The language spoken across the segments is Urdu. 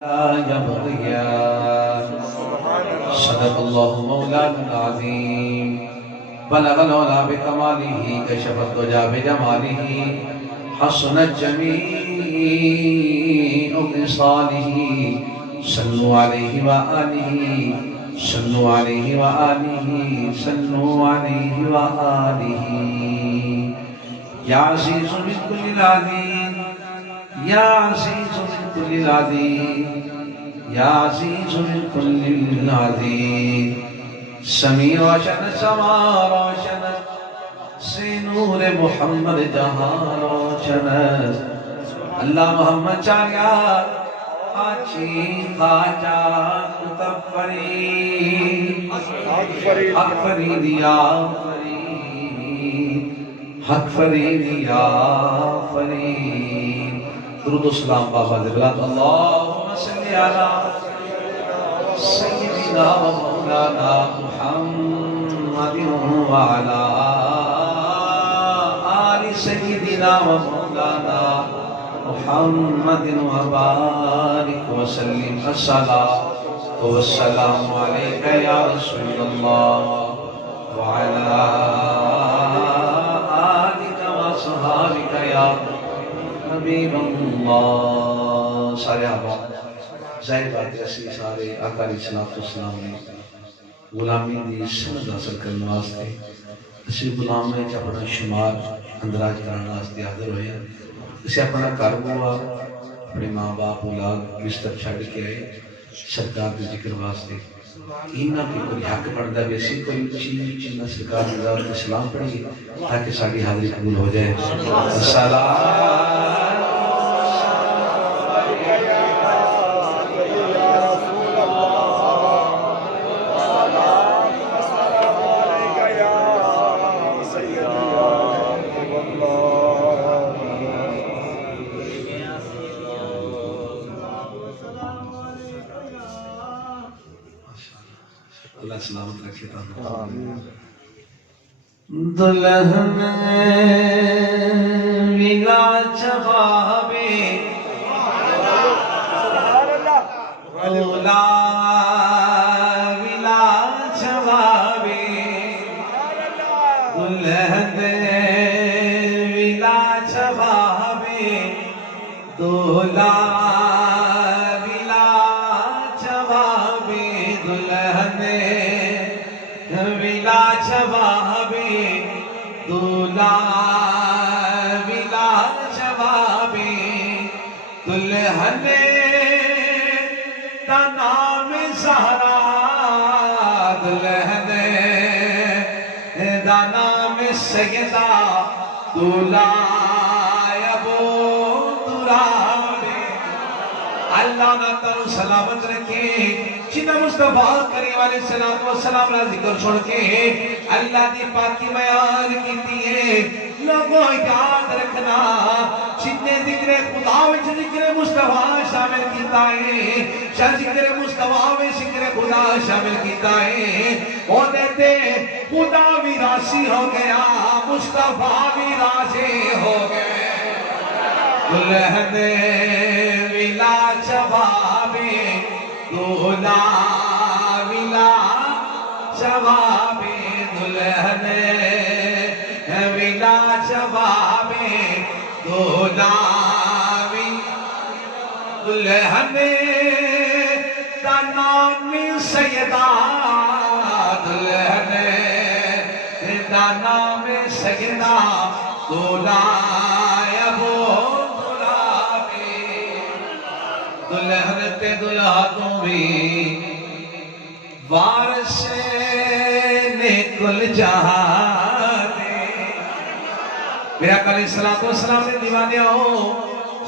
يبغيان صدق الله مولانا العظيم بلغ العلا بكماله كشف الدجى بجماله حسنت جميع خصاله صلوا عليه وآله صلوا عليه وآله صلوا عليه وآله يا عزيز من كل العظيم يا عزيز من كل العظيم يا عزيز من كل العظيم سميع روشن سما روشن سے نور محمد جہاں روشن اللہ محمد چاہیا آچی خاجہ کتب فرید حق فرید یا فرید حق فرید یا فرید درود و سلام بابا ذبلات اللہم صلی علی سیدنا و مولانا محمد وعلا آل سیدنا و مولانا محمد وبارک وسلم الصلاة والسلام علیکہ یا رسول اللہ وعلا آلک و صحابک یا حبیب اللہ سارے آباد ظاہر بات رسی سارے آقا علیہ السلام نے غلامی دی سند حاصل کرنے واسطے اسی غلام میں اپنا شمار اندراج کرنے واسطے حاضر ہوئے اسے اپنا کاربوا اپنے ماں باپ اولاد بستر چھڑ کے آئے سرکار کے ذکر واسطے اینا کی کوئی حق پڑھتا ہے ویسی کوئی چیز سرکار نظام اسلام پڑھی تاکہ ساری حاضری قبول ہو جائے السلام اللہ سلامت رکھے تھا دلہن ویلا جوابے اولا ویلا جوابے دلہن ویلا جوابے دولا جوابے دولا ویلا جوابے دلہن دا نام زہرا دلہن دا نام سیدہ دولا ابو ترابے اللہ نہ تر سلامت رکھے جنہ مصطفیٰ کریم علیہ السلام را ذکر چھوڑ کے اللہ دی پاکی بیان کیتی ہے لوگوں یاد رکھنا جنہیں ذکر خدا وچ ذکر مصطفیٰ شامل کیتا ہے ذکر مصطفیٰ میں ذکر خدا شامل کیتا ہے وہ دیتے خدا بھی راضی ہو گیا مصطفیٰ بھی راضی ہو گئے دلہن ویلا جوابے دولا ویلا جوابے دلہن ویلا جوابے دولا دلہن دا نام سیدہ دلہن دا نام سیدہ دولا ابو دلہن تے دلہا تو بھی وارث نے کل جہانے میرا علیہ السلام نے دیوانے ہو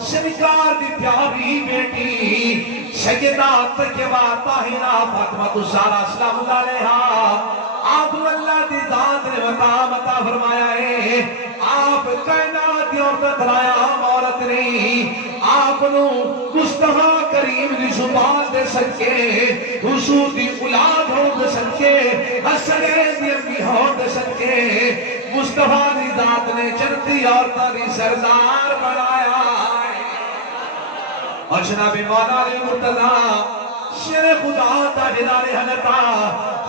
سرکار دی پیاری بیٹی سیدہ طیبہ طاہرہ فاطمہ الزہرا سلام اللہ علیہا آپ اللہ دی ذات نے عطا فرمایا ہے آپ کائنات دی عورت عام عورت نہیں آپ نو مصطفیٰ کریم دی زبان دے سکے حضور دی اولاد ہو دے سکے حسنین دی امی ہو دے سکے مصطفیٰ دی ذات نے جنتی عورتہ دی سردار بنایا اور جناب مولا علی مرتضی شیر خدا تاجدار حضرتا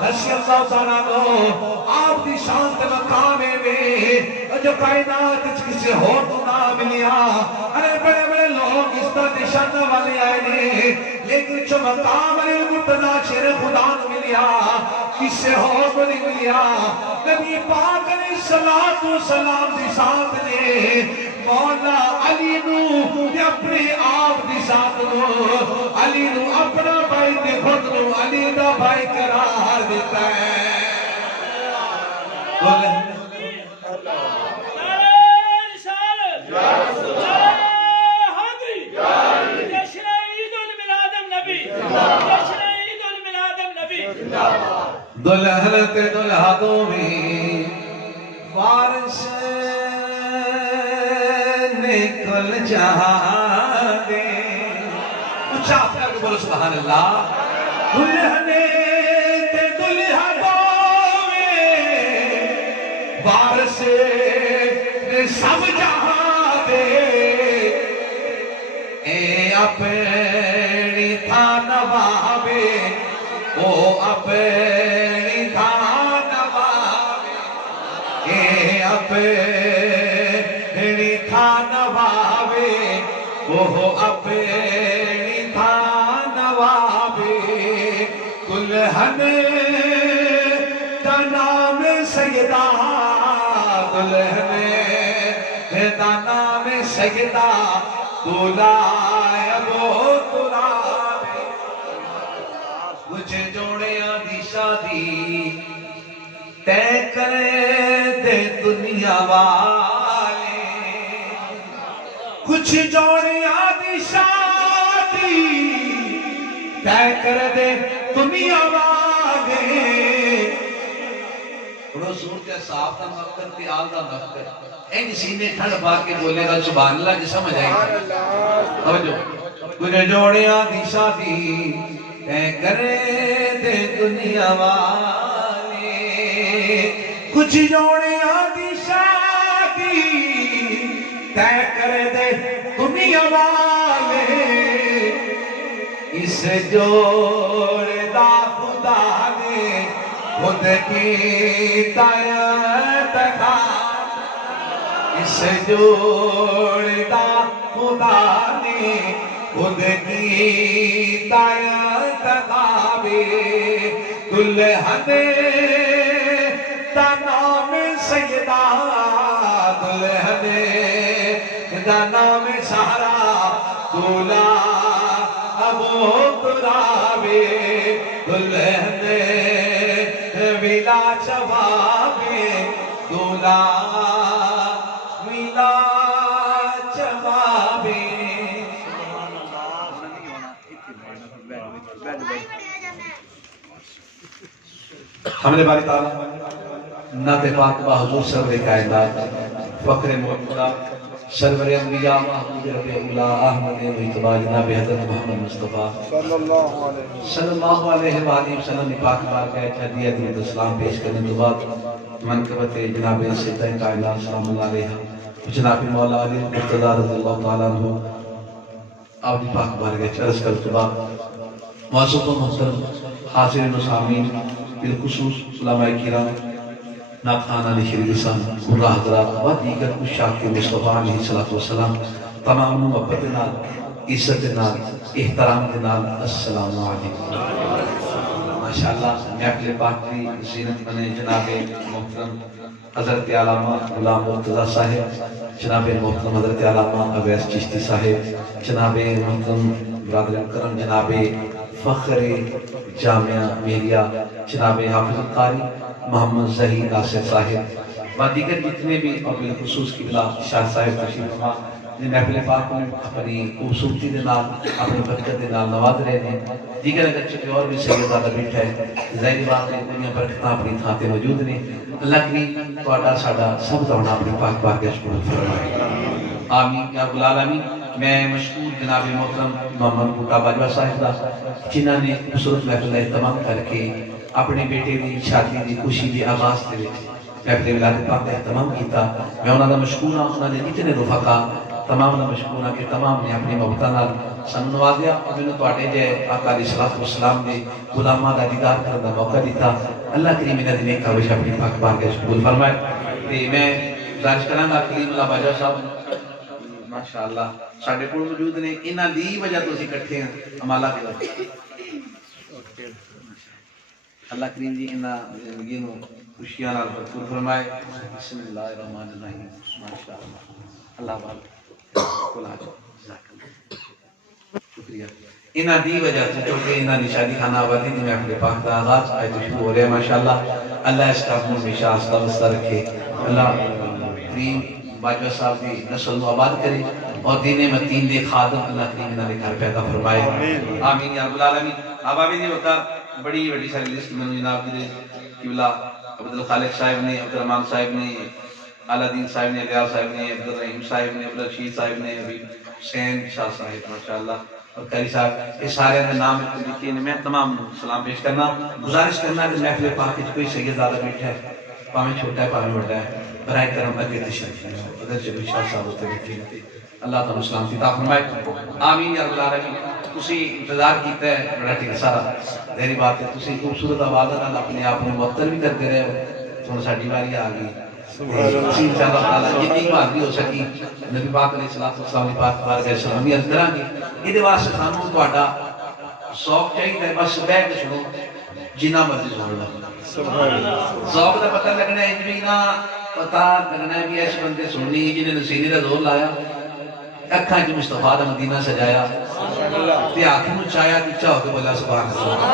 رضی اللہ تعالیٰ عنہ آپ دی شان تے مقام میں جو کائنات کسی اور تو نہ ملیا ارے بڑے بڑے لوگ اس طرح نشان والے آئے نے لیکن جو مقام علی مرتضی شیر خدا نو ملیا کسی اور کو نہیں ملیا نبی پاک علیہ السلام دی ساتھ نے مولا علی نو اپنے آپ دی ساتھ نو علی نو اپنا بھائی دے خود نو علی دا بھائی قرار دیتا ہے دلہن تے دلہا دو میں وارش نکل جہاں دے اچھا آپ کر کے بولو سبحان اللہ دلہن تے دلہا دو میں وارش سب جہاں دے اے اپنی تھا نوابے او اپنی تھا نوابے اے اپنی تھا نوابے او اپنی تھا نوابے دلہن کا نام سیدہ دلہن کا نام سیدہ دولہ ابو ترابے کچھ جوڑیاں دی شادی تے کرے دے دنیا والے کچھ جوڑیاں دی شادی تے کرے دے دنیا والے بڑو صورت صاحب دا مقتر تیال دا مقتر این سینے ٹھڑ با کے بولے گا سبحان اللہ جی سمجھ آئی توجہ کچھ جوڑیاں دی شادی تے کرے دے دنیا والے کچھ جوڑیاں دی شادی تے کرے دے دنیا والے اس جوڑ دا خدا نے خود کی تایت کا اس جوڑ دا خدا نے خود کی تایت کا بھی دلہن دا نام سیدہ دلہن دا نام سہرا دولہ ابو ترابے دلہن ویلا چوابے دولہ ویلا چوابے حمد باری تعالیٰ نعت پاک بحضور سرور کائنات فخر محمدہ سرور انبیاء محمود رب اولا احمد محتبہ جناب حضرت محمد مصطفیٰ صلی اللہ علیہ وآلہ وسلم پاک بارگاہ چہدیہ دید اسلام پیش کرنے تو بعد منقبت جناب سیدہ کائنات سلام اللہ علیہ جناب مولا علی مرتضی رضی اللہ تعالیٰ عنہ آپ پاک بارگاہ چرس کر تو بعد معصوم و محترم حاضرین و سامین بالخصوص علماء کرام ناقخان علی شریف لسان قرآن حضرات و دیگر اشاق مصطفیٰ علیہ السلام تمام محبت نال عزت نال احترام نال السلام علیکم ماشاءاللہ محفل پاک کی زینت بنے جناب محترم حضرت علامہ غلام مرتضی صاحب جناب محترم حضرت علامہ اویس چشتی صاحب جناب محترم برادر کرم جناب فخر جامعہ میریا جناب حافظ القاری محمد ظہیر آصف صاحب و دیگر جتنے بھی اور بالخصوص قبلہ شاہ صاحب تشریف فرما جن محفل پاک میں اپنی خوبصورتی دے نال اپنی برکت دے نال نواز رہے ہیں دیگر اگر چکے اور بھی سیدہ بیٹھا ہے ظاہری بات ہے دنیا برکتہ اپنی تھاتے موجود نے اللہ کریم توڑا ساڑا سب دوڑنا اپنی پاک پاک کے شکر فرمائے آمین یا رب العالمین میں مشکور جناب محترم محمد بوٹا باجوہ صاحب دا جنہاں نے خوبصورت محفل اہتمام کر کے اپنے بیٹے دی شادی دی خوشی دی آغاز دے محفل ولادت پاک کا اہتمام کیتا میں انہاں دا مشکور ہاں انہاں نے اتنے رفقا تمام نے مشکور ہاں کہ تمام نے اپنی محبتاں نال سانو نوازیا اور مینوں تواڈے جے آقا علیہ الصلوۃ والسلام دے غلاماں دا دیدار کرن دا موقع دیتا اللہ کریم انہاں دی نیک کاوش اپنی پاک بارگاہ وچ قبول فرمائے تے میں گزارش کراں گا کلیم اللہ باجا صاحب ماشاءاللہ ساڈے کول موجود نے انہاں دی وجہ تو اسی اکٹھے ہیں امالہ دی وجہ اللہ کریم جی انہاں زندگی نو خوشیاں نال بھرپور فرمائے بسم اللہ الرحمن الرحیم ماشاءاللہ اللہ بارک کلا جزاک اللہ شکریہ انہاں دی وجہ سے چونکہ انہاں نشانی خانہ آبادی دی محفل پاک دا آغاز آج شروع ہو رہا ہے ماشاءاللہ اللہ اس کا ہمیشہ آستہ وستہ رکھے اللہ کریم باجوہ صاحب دی نسل نو آباد کرے اور دین متین دے خادم اللہ کریم انہاں دے گھر پیدا فرمائے آمین یا رب العالمین آبابی دی وقت بڑی بڑی ساری لسٹ میں جناب جی قبلہ عبدالخالق صاحب نے عبدالرحمن صاحب نے اعلیٰ دین صاحب نے علیہ صاحب نے عبدالرحیم صاحب نے عبدالرشید صاحب نے حسین شاہ صاحب ماشاءاللہ اور قاری صاحب اس سارے اندر نام لکھے میں تمام سلام پیش کرنا گزارش کرنا کہ محفل پاک کی کوئی سید زیادہ بیٹھا ہے پاویں چھوٹا ہے پاویں بڑا ہے برائے کرم اگے تشریف اگر جب شاہ صاحب ہوتے بیٹھے اللہ تعالیٰ اسلام کی عطا فرمائے آمین یا رب العالمین تسی انتظار کیتا ہے بڑا ٹھیک سارا ظاہری بات ہے تسی خوبصورت آواز نال اپنے آپ کو معطر بھی کرتے رہے ہو تھوڑا ساڈی واری آ گئی تسی انشاءاللہ تعالی جتنی بات بھی ہو سکی نبی پاک علیہ الصلوۃ والسلام دی پاک بارگاہ سلامی عرض کراں گے ادے واسطے سانوں تہاڈا ذوق چاہیے بس بیٹھ کے سنو جنہ مرضی سن لو سبحان اللہ ذوق دا پتہ لگنا ہے بھی نہ پتہ لگنا ہے بھی اس بندے سننی جنہیں نصیری دا زور لایا اکھاں جو مصطفیٰ دا مدینہ سجایا تے آنکھوں نوں چایا تے چاہو کے بولا سبحان اللہ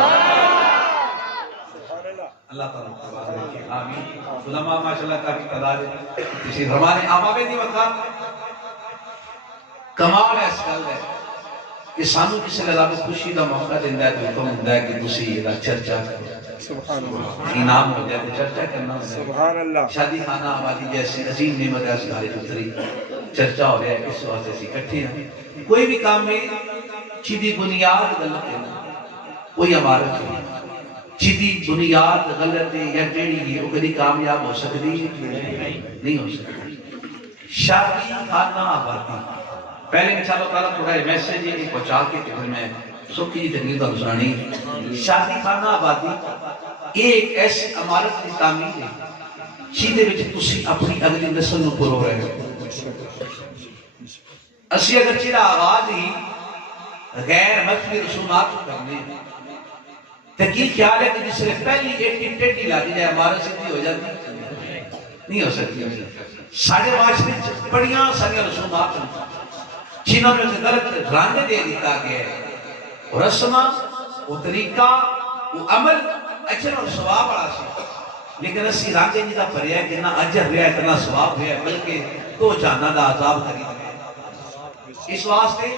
اللہ تعالیٰ آمین علماء ماشاءاللہ کافی تعداد ہے کسی فرمانے آبابے دی وقت کمال اس گل ہے کہ سانو کسی نے رب خوشی دا موقع دیندا ہے تو حکم ہوندا ہے کہ تسی دا چرچا کرو سبحان اللہ انعام ہو جائے چرچا کرنا سبحان اللہ شادی خانہ آبادی جیسی عظیم نعمت ہے اس گھر اتری چرچا ہو رہا ہے اس واسطے سے اکٹھے ہیں کوئی بھی کام میں چیدی بنیاد غلط ہے کوئی عمارت نہیں چیدی بنیاد غلط ہے یا ٹیڑھی ہے وہ کبھی کامیاب ہو سکتی نہیں ہو سکتی شادی خانہ آبادی پہلے انشاءاللہ تعالیٰ تھوڑا میسیج یہ پہنچا کے کہ پھر میں سوکھی جی تقریر کا سنانی شادی خانہ آبادی ایک ایسی عمارت کی تعمیر ہے جیدے وچ تسی اپنی اگلی نسل نو پرو رہے ہو اسی اگر چیرا آغاز ہی غیر مذہبی رسومات کو کرنے تکی خیال ہے کہ جس سے پہلی ایٹی ٹیٹی لاتی جائے عمارت سیدھی ہو جاتی نہیں ہو سکتی ساڑھے معاشرے بڑیاں ساری رسومات جنہوں نے اسے غلط رنگ دے دیتا گیا ہے وہ رسمہ وہ طریقہ وہ عمل اجر اور ثواب والا سی لیکن اسی رنگ جی دا پریا ہے کہ نہ اجر رہا ہے نہ ثواب رہا ہے بلکہ تو جانا دا عذاب خرید ہے اس واسطے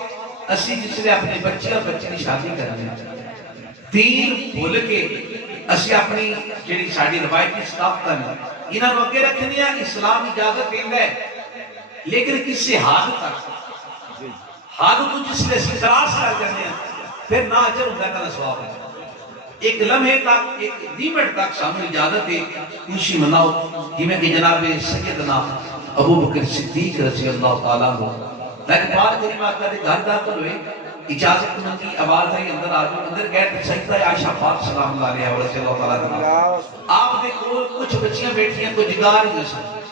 اسی جس نے اپنے بچے اور بچے کی شادی کرنی دین بھول کے اسی اپنی جڑی ساڈی روایتی ثقافت ہے انہاں نوں اگے رکھنی ہے اسلام اجازت دیندا ہے لیکن کسی حد تک حد تو جس نے اخراج کر جانے ہیں پھر نہ اجر ہوتا ہے نہ ثواب ہے ایک لمحے تک ایک لیمٹ تک سامنے اجازت ہے خوشی مناؤ جویں کہ جناب سیدنا ابو بکر صدیق رضی اللہ تعالیٰ عنہ لیکن بات کریم آقا دے گھر داخل ہوئے اجازت منگی آواز آئی اندر آجو اندر گئے تو سیدہ عائشہ پاک سلام اللہ علیہ رضی اللہ تعالیٰ عنہ آپ نے کچھ بچیاں بیٹھی ہیں کوئی جگار ہی نہیں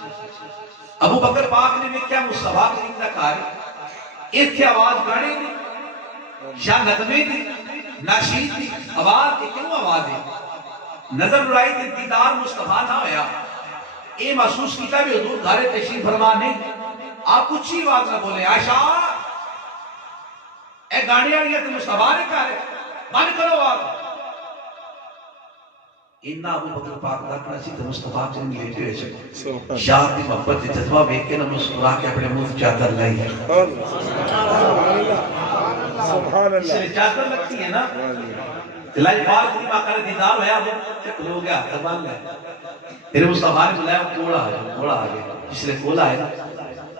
ابو بکر پاک نے میں کیا مصطفیٰ کریم دا کہا ہے ایک تھی آواز گاڑی دی یا نظمیں دی ناشید دی آواز دی کیوں آواز دی نظر اڑائی دی دیدار مصطفیٰ نہ ہویا اے محسوس کیتا بھی حضور گھارے تشریف فرما نہیں آپ کچھ ہی آواز نہ بولے عائشہ اے گاڑی آ گیا تو مصطفیٰ نے کہا ہے بند کرو آواز انہا ابو بکر پاک رکھنا سی تو مصطفیٰ چند لیٹے ہوئے سے شاہ کی محبت جذبہ بیک کے نہ مسکرا کے اپنے منہ چادر لائی ہے اس سے چادر لگتی ہے نا دلائی بار کنی ماں کرے دیدار ہویا وہ چکل ہو گیا تبان لے پھر مصطفیٰ نے بلایا وہ کوڑا آگے جس نے کولا ہے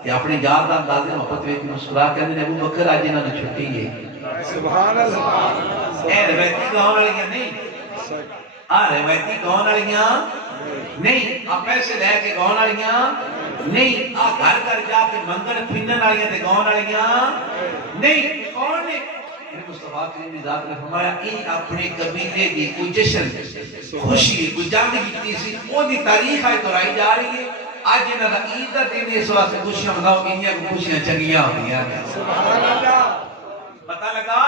کہ اپنے یار دا اندازے محبت بیک کے مسکرا کے اندھے ابو بکر آج انہوں نے چھٹی ہے سبحان اللہ اے روایتی گاؤں والیاں نہیں روایتی گاؤں والیاں نہیں آپ پیسے لے کے گاؤں والیاں نہیں آ گھر گھر جا کے منگن پھنن والیاں تے گاؤں والیاں نہیں کون نے مصطفیٰ کریم نے ذات نے فرمایا یہ اپنے قبیلے دی کوئی جشن خوشی کوئی جنگ جیتی سی وہ دی تاریخ ہے دہرائی جا رہی ہے آج انہاں دا عید دا دن اس واسطے خوشیاں مناؤ انہاں کو خوشیاں چنگیاں ہوندیاں سبحان اللہ پتہ لگا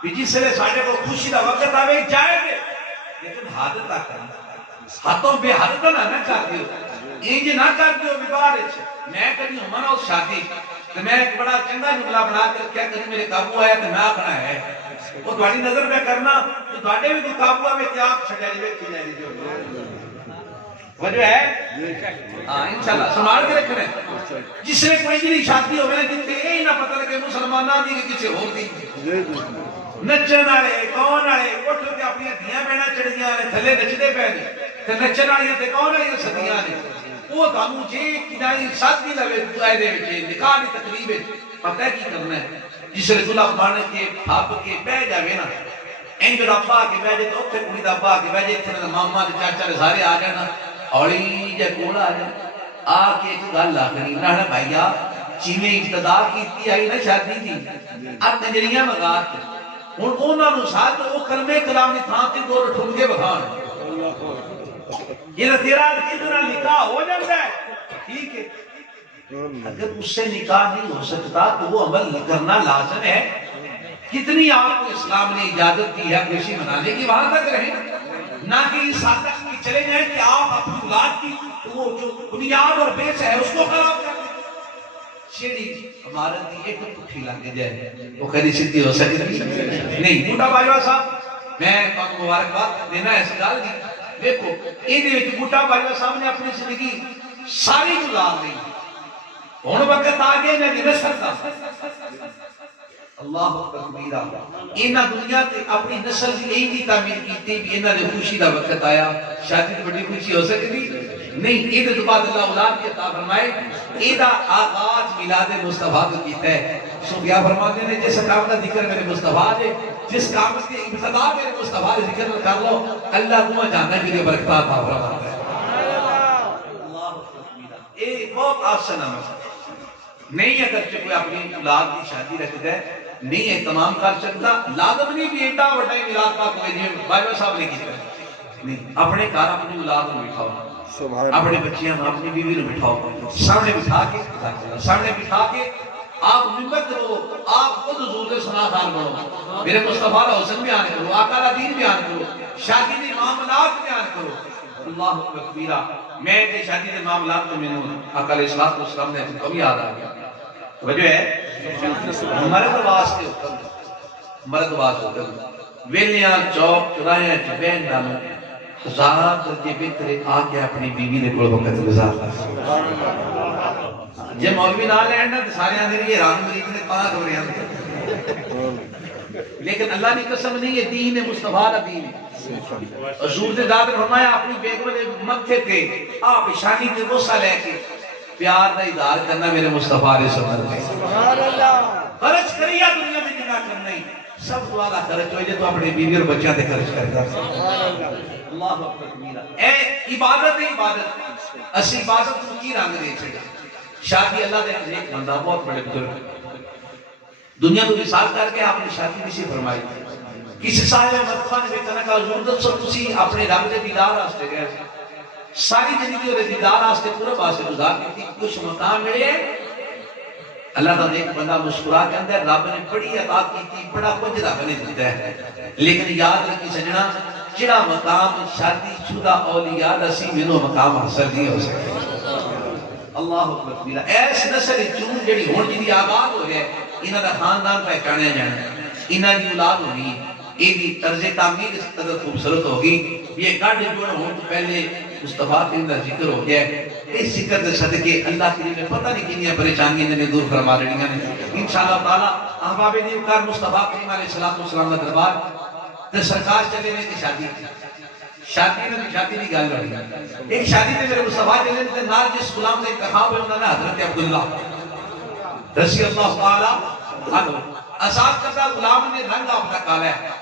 بھی جس سے ساڈے کو خوشی دا وقت آوے جائے گے لیکن حد تک ہاتھوں بے حد نہ کر دیو انج نہ کر دیو بیمار میں کبھی منو شادی تو میں ایک بڑا چنگا جملہ بنا کے رکھیا کبھی میرے قابو آیا تو میں آکھنا ہے وہ تہاڈی نظر میں کرنا تو تہاڈے بھی کوئی قابو آوے تے آپ چھڈیا جے ویکھی جائے جو وجہ ہے ہاں انشاءاللہ سنبھال کے رکھنا ہے جس نے کوئی جی شادی ہوے نا جتے یہ نہ پتہ لگے مسلماناں دی کہ کسے ہور دی نچن والے کون والے اٹھ کے اپنی دھیاں بہنا چڑھیاں نے تھلے نچدے پے نے تے نچن والیاں تے کون والیاں سدیاں نے وہ تانوں جے کدائی شادی لوے دعائے دے وچ نکاح دی تقریب وچ پتہ کی کرنا ہے جس نے دلہا بن کے پھپ کے بہ جاوے نا انج ربا کے بہ جے تو اوتھے کڑی دا با کے بہ جے تے ماما تے چاچا دے سارے آ جانا اولی جے کول آ جا آ کے ایک گل آکھنی نہ بھائیا جویں ابتدا کیتی آئی نا شادی دی اب کنجریاں مگا ہن انہاں نوں ساتھ او کلمے کلام دی تھاں تے دو ٹھمکے بخان یہ تیرا کتنا نکاح ہو جاتا ہے ٹھیک ہے اگر اس سے نکاح نہیں ہو سکتا تو وہ عمل کرنا لازم ہے کتنی آپ کو اسلام نے اجازت دی ہے خوشی منانے کی وہاں تک رہیں نہ کہ اس حد تک بھی چلے جائیں کہ آپ اپنی اولاد کی وہ جو بنیاد اور بیس ہے اس کو خراب کر دیں شیری ہمارا دی ایک پٹھی لگ جائے وہ کدی سیدھی ہو سکتی نہیں بوٹا باجوہ صاحب میں آپ مبارکباد دینا ہے اس گل دی دیکھو یہ دے وچ بوٹا باجوہ صاحب نے اپنی زندگی ساری گزار دی ہن وقت آ گیا نہ نسل دا اللہ تکبیرہ انہاں دنیا تے اپنی نسل دی یہی دی تعمیر کیتی بھی انہاں دے خوشی دا وقت آیا شادی تے بڑی خوشی ہو سکتی نہیں عید تو بعد اللہ اولاد کی عطا فرمائے عید آغاز میلاد مصطفیٰ کو کیتا ہے صوفیاء فرماتے ہیں جس کام کا ذکر میرے مصطفیٰ نے جس کام کی ابتدا میرے مصطفیٰ نے ذکر کر لو اللہ تمہیں جاننا کے لیے برکت عطا فرماتا ہے اللہ تکبیرہ یہ بہت آسان ہے نہیں اگر کوئی اپنی اولاد کی شادی رکھتا ہے نہیں اہتمام کر سکتا لازم نہیں بھی ایڈا بڑا میلاد پاک ہوئے جی باجوہ صاحب نے کیتا نہیں اپنے گھر اپنی اولاد کو بٹھاؤ اپنے بچیاں اپنی بیوی کو بٹھاؤ سامنے بٹھا کے آپ ممبر کرو آپ خود حضور سے سنا خان پڑھو میرے مصطفیٰ حسن بیان کرو آقا کا دین بیان کرو شادی کے معاملات بیان کرو اللہ تکبیرہ میں تے شادی کے معاملات میں نے آقا علیہ السلام نے کبھی یاد آ گیا وجہ ہے مرد واسطے حکم مرد واسطے حکم ویلیاں چوک چرائیاں چبین نام ہزار درجے بہترے آ کے اپنی بیوی نے کول وقت گزار جے مولوی نہ لین نا تے سارے اندر یہ رات مرید نے پاک ہو رہے ہیں لیکن اللہ کی قسم نہیں یہ دین مصطفیٰ کا دین ہے حضور نے ذات فرمایا اپنی بیگم نے متھے تے آپ شانی تے بوسہ لے کے پیار دا اظہار کرنا میرے مصطفیٰ علیہ السلام ہے سبحان اللہ خرچ کریا دنیا میں جنا کرنا ہی سب والا خرچ ہوئے تو اپنے بیوی اور بچہ تے خرچ کرتا سبحان اللہ اللہ اکبر اے عبادت ہے عبادت اسی عبادت کو کی رنگ دے چھڑا شادی اللہ دے ایک بندہ بہت بڑے بزرگ دنیا کو مثال کر کے آپ نے شادی کسی فرمائی کسی صاحب مرتبہ نے کہا کہ حضور دسو تسی اپنے رب دے دیدار واسطے گئے ساری زندگی اور دیدار واسطے پورا واسطے گزار کی کچھ مقام ملے اللہ تعالیٰ ایک بندہ مسکرا کے اندر رب نے بڑی عطا کی تھی بڑا کچھ رب نے دیتا ہے لیکن یاد رکھی سجنا جڑا مقام شادی شدہ اولیاء دسی مینوں مقام حاصل نہیں ہو سکتا اللہ اکبر ایس نسل چون جڑی ہن جدی آباد ہو گئے انہاں دا خاندان پہچانیا جانا انہاں دی اولاد ہونی ایدی طرز تعمیر اس قدر خوبصورت ہوگی یہ گاڑ جوڑ ہون تو پہلے مصطفیٰ کے اندر ذکر ہو گیا ہے اس ذکر دے صدقے اللہ کے لیے پتہ نہیں کنیاں پریشانیاں نے دور فرما رہی ہیں انشاءاللہ تعالی احباب نیکوکار مصطفیٰ کریم علیہ السلام کا دربار تے سرکار چلے نے کی شادی نے شادی کی گل رہی ایک شادی تے میرے مصطفیٰ چلے تے نال جس غلام کا انتخاب ہے انہوں نے حضرت عبداللہ رضی اللہ تعالی عنہ آزاد کردہ غلام نے رنگ اپنا کالا ہے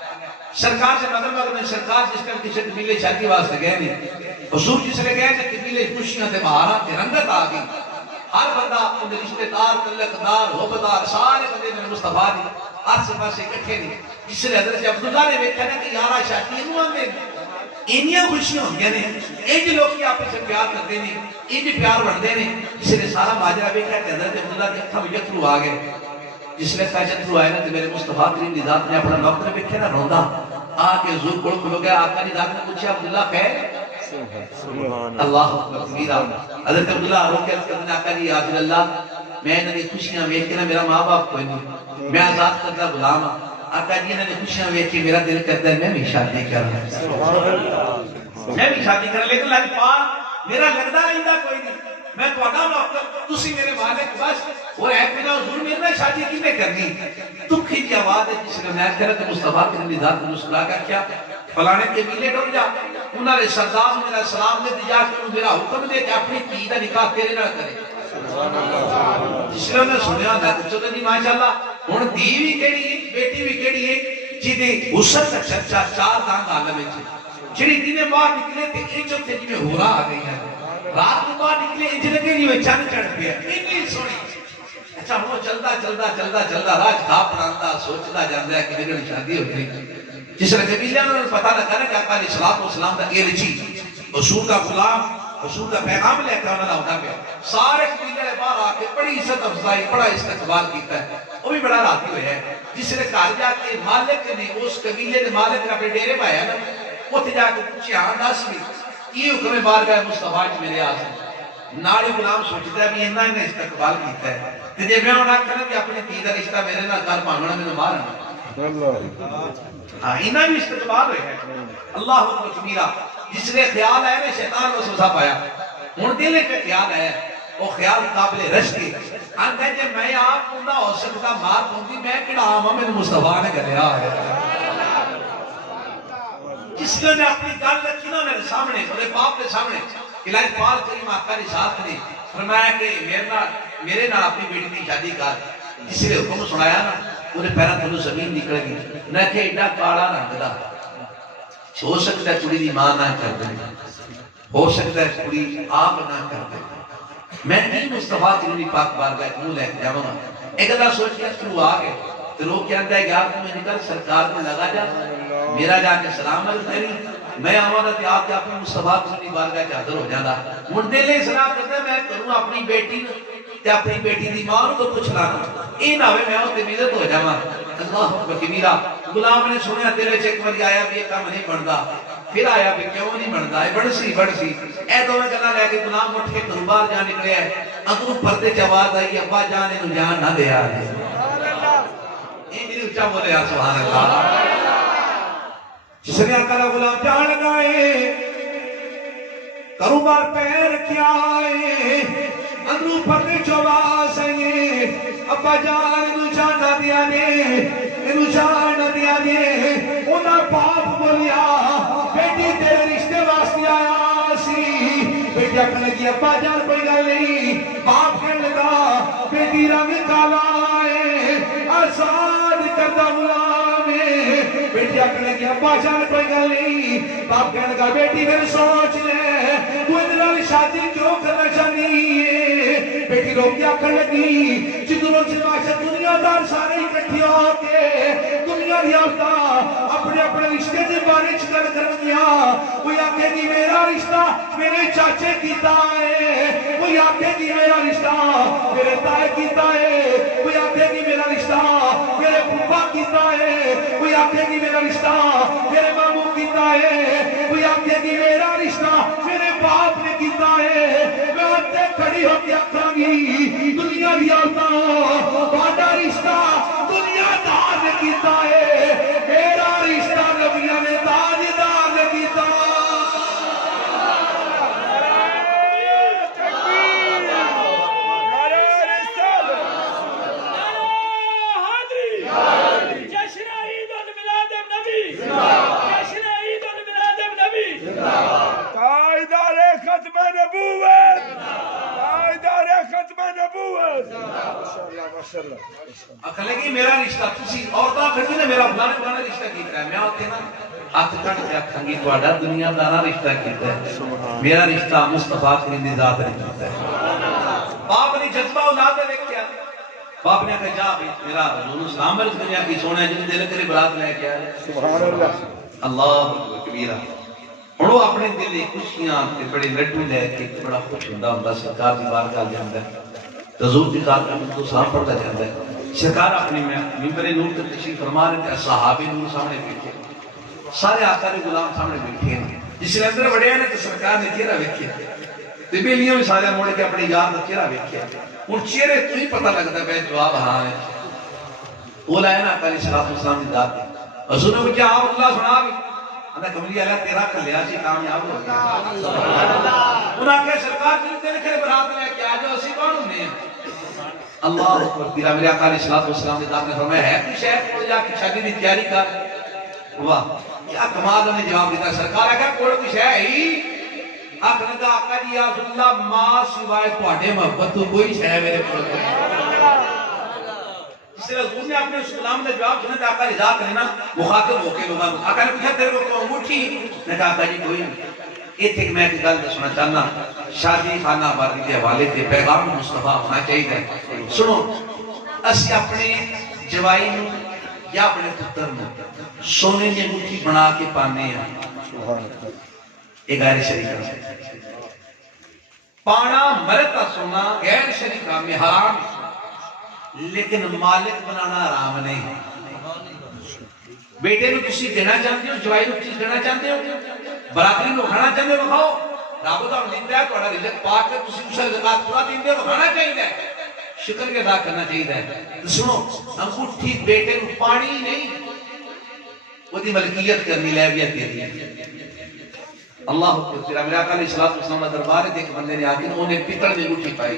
سرکار سے مغرب میں سرکار جس ٹائم کسی قبیلے شادی واسطے گئے نہیں حضور جس نے گئے کہ قبیلے خوشیاں تے بہاراں تے رنگت آ گئی ہر بندہ ان رشتے دار تعلقدار حبدار سارے بندے نے مصطفیٰ دی آس پاسے اکٹھے نے جس نے حضرت عبداللہ نے ویکھا نا کہ یارا شادی انہوں آنے انیاں خوشیاں ہوندیاں نے انج لوگ آپس سے پیار کرتے ہیں انج پیار بنتے ہیں جس نے سارا ماجرا ویکھا کہ حضرت عبداللہ کے اکھاں وچ اتھرو آ گئے جس نے کہا جتھرو آئے نا تو میرے مصطفیٰ کریم دی ذات نے اپنا نوکر ویکھے نا روندا آ کے حضور کول کھلو گیا آقا دی ذات نے پوچھا عبداللہ خیر اللہ کبیرہ حضرت عبداللہ رو کے عرض کرنے آقا جی یا رسول اللہ میں انہوں نے خوشیاں ویکھ کے نا میرا ماں باپ کوئی نہیں میں آزاد کردہ غلام ہوں آقا جی انہوں نے خوشیاں ویکھ کے میرا دل کرتا ہے میں بھی شادی کروں میں بھی شادی کروں لیکن لگ پاک میرا لگدا رہندا کوئی نہیں میں تہاڈا نوکر تسی میرے مالک بس وہ ہے بنا حضور میرے نال شادی کینے کرنی دکھی دی آواز ہے جس نے میں کہہ رہا مصطفیٰ کی ذات مسکرا کر کیا فلانے قبیلے ڈر جا انہوں نے سردار میرا سلام دے دیا کہ میرا حکم دے کہ اپنی کی دا نکاح تیرے نہ کرے جس نے انہیں سنیا نہ تو چودہ نہیں ماشاءاللہ ہن دی بھی کیڑی ہے بیٹی بھی کیڑی ہے جدے حسن کا چرچا چار دانگ عالم ہے جڑی دینے باہر نکلے تے انج تے جویں ہو رہا آ گئی ہے رات کو باہر نکلے انج لگے جویں چند چڑھ پیا اتنی سونی اچھا وہ چلدا راج کھا پڑاندا سوچدا جاندا ہے کہ میری شادی ہو گئی جس نے قبیلے نے پتہ لگا نا کہ آقا علیہ الصلوۃ والسلام دا ایلچی حضور دا غلام حضور دا پیغام لے کے انہاں دا پیا سارے قبیلے باہر آ کے بڑی عزت افزائی بڑا استقبال کیتا ہے وہ بھی بڑا راضی ہویا ہے جس نے گھر جا کے مالک نے اس قبیلے دے مالک نے اپنے ڈیرے پایا نا اوتھے جا کے پوچھیا ہاں دس بھی کی حکم ہے بارگاہ مصطفیٰ وچ میرے آسے نال غلام سوچدا بھی انہاں نے استقبال کیتا ہے تے جے میں انہاں کہنا کہ اپنی دھی دا رشتہ میرے نال کر پاونا مینوں مارنا ہاں انہاں بھی استقبال ہویا ہے اللہ اکبر کبیرہ جس نے خیال ہے نے شیطان وسوسہ پایا ہن دل وچ خیال ہے وہ خیال قابل رشک ہے آندا جے میں آپ ہوندا ہو سکدا ماں ہوندی میں کیڑا آواں مینوں مصطفیٰ نے گھلیا ہے جس نے اپنی گل رکھی نا میرے سامنے میرے باپ کے سامنے الہی پال کریم آقا نے ساتھ نے فرمایا کہ میرے نال اپنی بیٹی کی شادی کر جس نے حکم سنایا نا انہیں پیرا تھلو زمین نکل گئی نہ کہ ایڈا کالا رنگ دا ہو سکتا ہے کڑی دی ماں نہ کر دے ہو سکتا ہے کڑی آپ نہ کر دے میں نہیں مصطفیٰ کی پاک بارگاہ کیوں لے کے جاؤں گا ایک اللہ سوچ کے شروع آ گئے تو لوگ کہتے ہیں یار تمہیں نکل سرکار میں لگا جا میرا جا کے سلام علیہ تیری میں آوانا کہ آپ کے اپنی مصطفیٰ کی بارگاہ کے حاضر ہو جانا مردے لے سلام کرتا ہے میں کروں اپنی بیٹی تے اپنی بیٹی دی ماں تو پوچھ لانا اے نہ ہوئے میں تے مدد ہو جاواں اللہ اکبر کبیرہ غلام نے سنیا تیرے چیک واری آیا بھی یہ کام نہیں بندا پھر آیا بھی کیوں نہیں بندا اے بڑھ سی اے دوویں گلاں لے کے غلام اٹھ کے گھروں باہر جا نکلیا ہے اندروں پردے چ آواز آئی ابا جان اینو جان نہ دیا سبحان اللہ اے میری اونچا بولے یا سبحان اللہ جس نے آقا غلام جان لگائے کروں بار پیر رکھیا ہے اندروں پردے چ آواز آئی ابا جان اینو جان نہ دیا نے اینو جان نہ دیا نے انہاں باپ بولیا بیٹی تیرے رشتے واسطے آیا سی بیٹی آکھن لگی ابا جان کوئی گل نہیں باپ کہن لگا بیٹی رنگ کالا ہے آزاد کردہ غلام ہے بیٹی آکھن لگی ابا جان کوئی گل نہیں باپ کہن لگا بیٹی پھر سوچ لے تو ادھر والی شادی کیوں کرنا چاہنی ہے بیٹی روکی آکھن لگی جدوں سے معاشرت دنیا دار سارے اکٹھے ہو کے دنیا دی عورتاں اپنے اپنے رشتے کے بارے وچ گل کرنگیاں کوئی آکھے گی میرا رشتہ میرے چاچے کیتا ہے کوئی آکھے گی میرا رشتہ میرے تائے کیتا ہے کوئی آکھے گی میرا رشتہ میرے پھوپھا کیتا ہے کوئی آکھے گی میرا رشتہ میرے ماموں کیتا ہے کوئی آکھے گی میرا رشتہ میرے باپ نے کیتا ہے میں آتے کھڑی ہو کے آکھاں گی دنیا دی عورتاں تہاڈا رشتہ دنیا دار نے کیتا ہے میرا رشتہ نبیاں نے تاجدار نے کیتا اکھلے میرا رشتہ تسی عورتاں کھڑی نے میرا فلانا رشتہ کیتا ہے میں اوتھے نا ہاتھ کٹ کے آکھاں گی تہاڈا دنیا دارا رشتہ کیتا ہے میرا رشتہ مصطفیٰ کریم دی ذات نے کیتا ہے باپ نے جذبہ اولاد نے کیا باپ نے کہا جا بھائی میرا حضور سلام عرض کریا کی سونا جن دل کرے برات لے کے آئے سبحان اللہ اللہ کبیرہ ہن وہ اپنے دل دی خوشیاں تے بڑے لڈو لے کے بڑا خوش ہوندا ہوندا سرکار دی بارگاہ جاندا ہے حضور دی ذات میں تو سلام پڑھتا جاندا ہے سرکار اپنے منبر نور تے تشریف فرما رہے تے صحابہ نور سامنے بیٹھے سارے آقا دے غلام سامنے بیٹھے ہیں جس نے اندر وڑیا نے تے سرکار نے چہرہ ویکھیا تے بیلیاں بھی سارے موڑ کے اپنی یاد دا چہرہ ویکھیا ان چہرے تو ہی پتہ لگتا ہے جواب ہاں ہے وہ لائے نا آقا علیہ السلام دی ذات حضور نے کہا اللہ سنا بھی اندھا کملی اللہ تیرا کلیا سی کامیاب ہو گیا انہاں کہ سرکار جن دن کھڑے برات لے کے آجو اسی کون ہونے ہیں اللہ اکبر پیرا میرے آقا علیہ السلام دی ذات نے فرمایا ہے کوئی شیخ کو جا کے شادی دی تیاری کر واہ کیا کمال نے جواب دیتا سرکار ہے کہ کوئی شے ہی آقا نے کہا آقا جی یا رسول اللہ ماں سوائے تواڈے محبت تو کوئی شے میرے کول اس لیے حضور نے اپنے اس غلام نے جواب سنا تھا آقا رضا کرے نا مخاطب ہو کے لوگوں آقا نے پوچھا تیرے کو انگوٹھی نے کہا آقا جی کوئی نہیں ایتھے کہ میں ایک گل دسنا چاہنا شادی خانہ آبادی کے حوالے سے پیغام مصطفیٰ ہونا چاہیے سنو اسی اپنے جوائی نو یا اپنے پتر نو سونے کی انگوٹھی بنا کے پانے ہیں یہ غیر شریعہ پانا مرد کا سونا غیر شریعہ میں حرام لیکن مالک بنانا حرام نہیں بیٹے نو کسی دینا چاہتے ہو جوائی نو چیز دینا چاہتے ہو برادری نو کھانا چاہتے ہو کھاؤ رب تو دیندہ ہے تھوڑا رزق پاک ہے تسی اسے زکات پورا دیندے ہو کھانا چاہیے شکر کے ادا کرنا چاہیے تو سنو انگوٹھی بیٹے نو پانی نہیں وہ دی ملکیت کرنی لے گیا تیری اللہ اکبر تیرا میرا آقا علیہ السلام دربار ہے دیکھ بندے نے آگے انہیں پیتل دی انگوٹھی پائی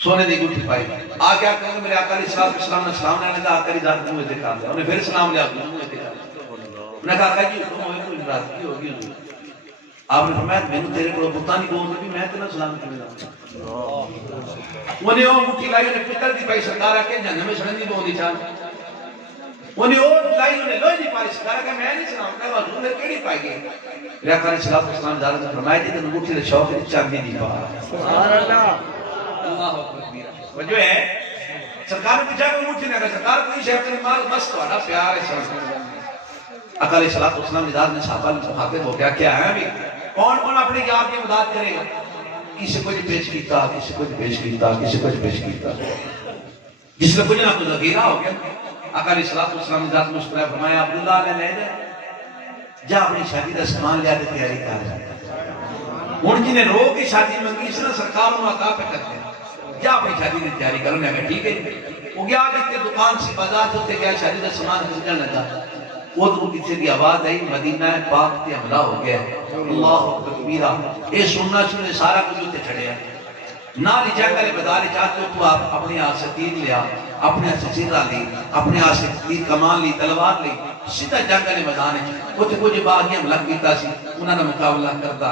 سونے دی انگوٹھی پائی آ کیا کہا میرے آقا علیہ السلام نے سلام نے کہا آقا کی ذات منہ دکھا دیا انہیں پھر سلام لیا منہ دکھا انہوں نے کہا آقا جی حکم ہوئے کوئی ناراضگی ہوگی آپ نے فرمایا میں نے تیرے کو بتا نہیں بول رہی میں تیرا سلام کرنے لگا انہیں وہ انگوٹھی لائی انہیں پیتل دی پائی سرکار آ کے جہنم میں سڑن دی بول دی چال انہیں اور لائی انہیں لوئی نہیں پائی سکارا کہ میں نہیں سناؤں کہ حضور نے کیڑی پائی گئی میرے آقا علیہ السلام دارت نے فرمایا جی تن انگوٹھی نے شوق نے چاندی دی پا سبحان اللہ اللہ اکبر وجہ ہے سرکار نے پوچھا کہ انگوٹھی نے کہا سرکار کوئی شیخ نے مال مست والا پیار ہے آقا علیہ السلام نے صحابہ نے مخاطب ہو گیا کیا ہے ابھی کون کون اپنے یار کی مدد کرے گا کسی کو پیش کیتا کسی کو پیش کیتا کسی کو پیش کیتا جس نے کچھ نہ کچھ ذخیرہ ہو گیا آقا علیہ السلام نے ذات مسکرایا فرمایا عبداللہ نے لے جا اپنی شادی کا سامان لیا کے تیاری کر ان کی نے رو کی شادی منگی اس نے سرکار انہوں عطا پہ کرتے ہیں جا اپنی شادی کی تیاری کرو نے کہا ٹھیک ہے وہ گیا کہ دکان سے بازار سے ہوتے گیا شادی کا سامان خریدنے لگا وہ تو کسی کی آواز آئی مدینہ پاک تے حملہ ہو گیا اللہ اکبر کبیرہ یہ سننا سننے سارا کچھ تے چھڑیا نہ لی جا کرے بدارے چاہتے ہو تو آپ اپنے ہاتھ سے تیر لیا اپنے ہاتھ سے چیرہ لی اپنے ہاتھ سے تیر کمان لی تلوار لی سیدھا جنگل میدان ہے وہ تے کچھ باغیاں ملک بیتا سی انہوں نے مقابلہ کردا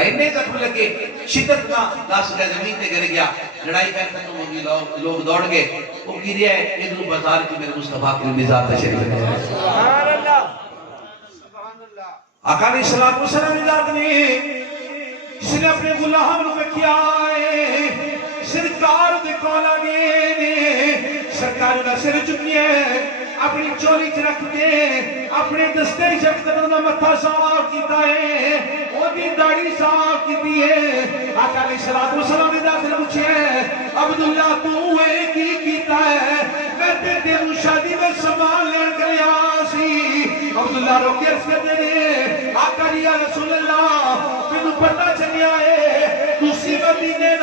انہیں زخم لگے شدت کا دس گئے زمین تے گر گیا لڑائی کر ختم ہو گئی لوگ دوڑ گئے وہ گریا ہے ادھر بازار کی میرے مصطفیٰ کی مزاج تشریف ہے سبحان اللہ آقا علیہ السلام مزاج نے اس نے اپنے غلام کو کیا ہے سرکار دے کولا گئے سرکار دا سر چکیا ہے اپنی چولی چ رکھ دے اپنے دستے شخص دا متھا صاف کیتا ہے او دی داڑھی صاف کیتی ہے آقا علیہ السلام نے ذات نے پوچھا عبداللہ تو اے کی کیتا ہے میں تے تینوں شادی میں سامان لین گیا سی عبداللہ رو کے عرض کرتے ہیں آقا یا رسول اللہ مینوں پتہ چلیا ہے تسی مدینے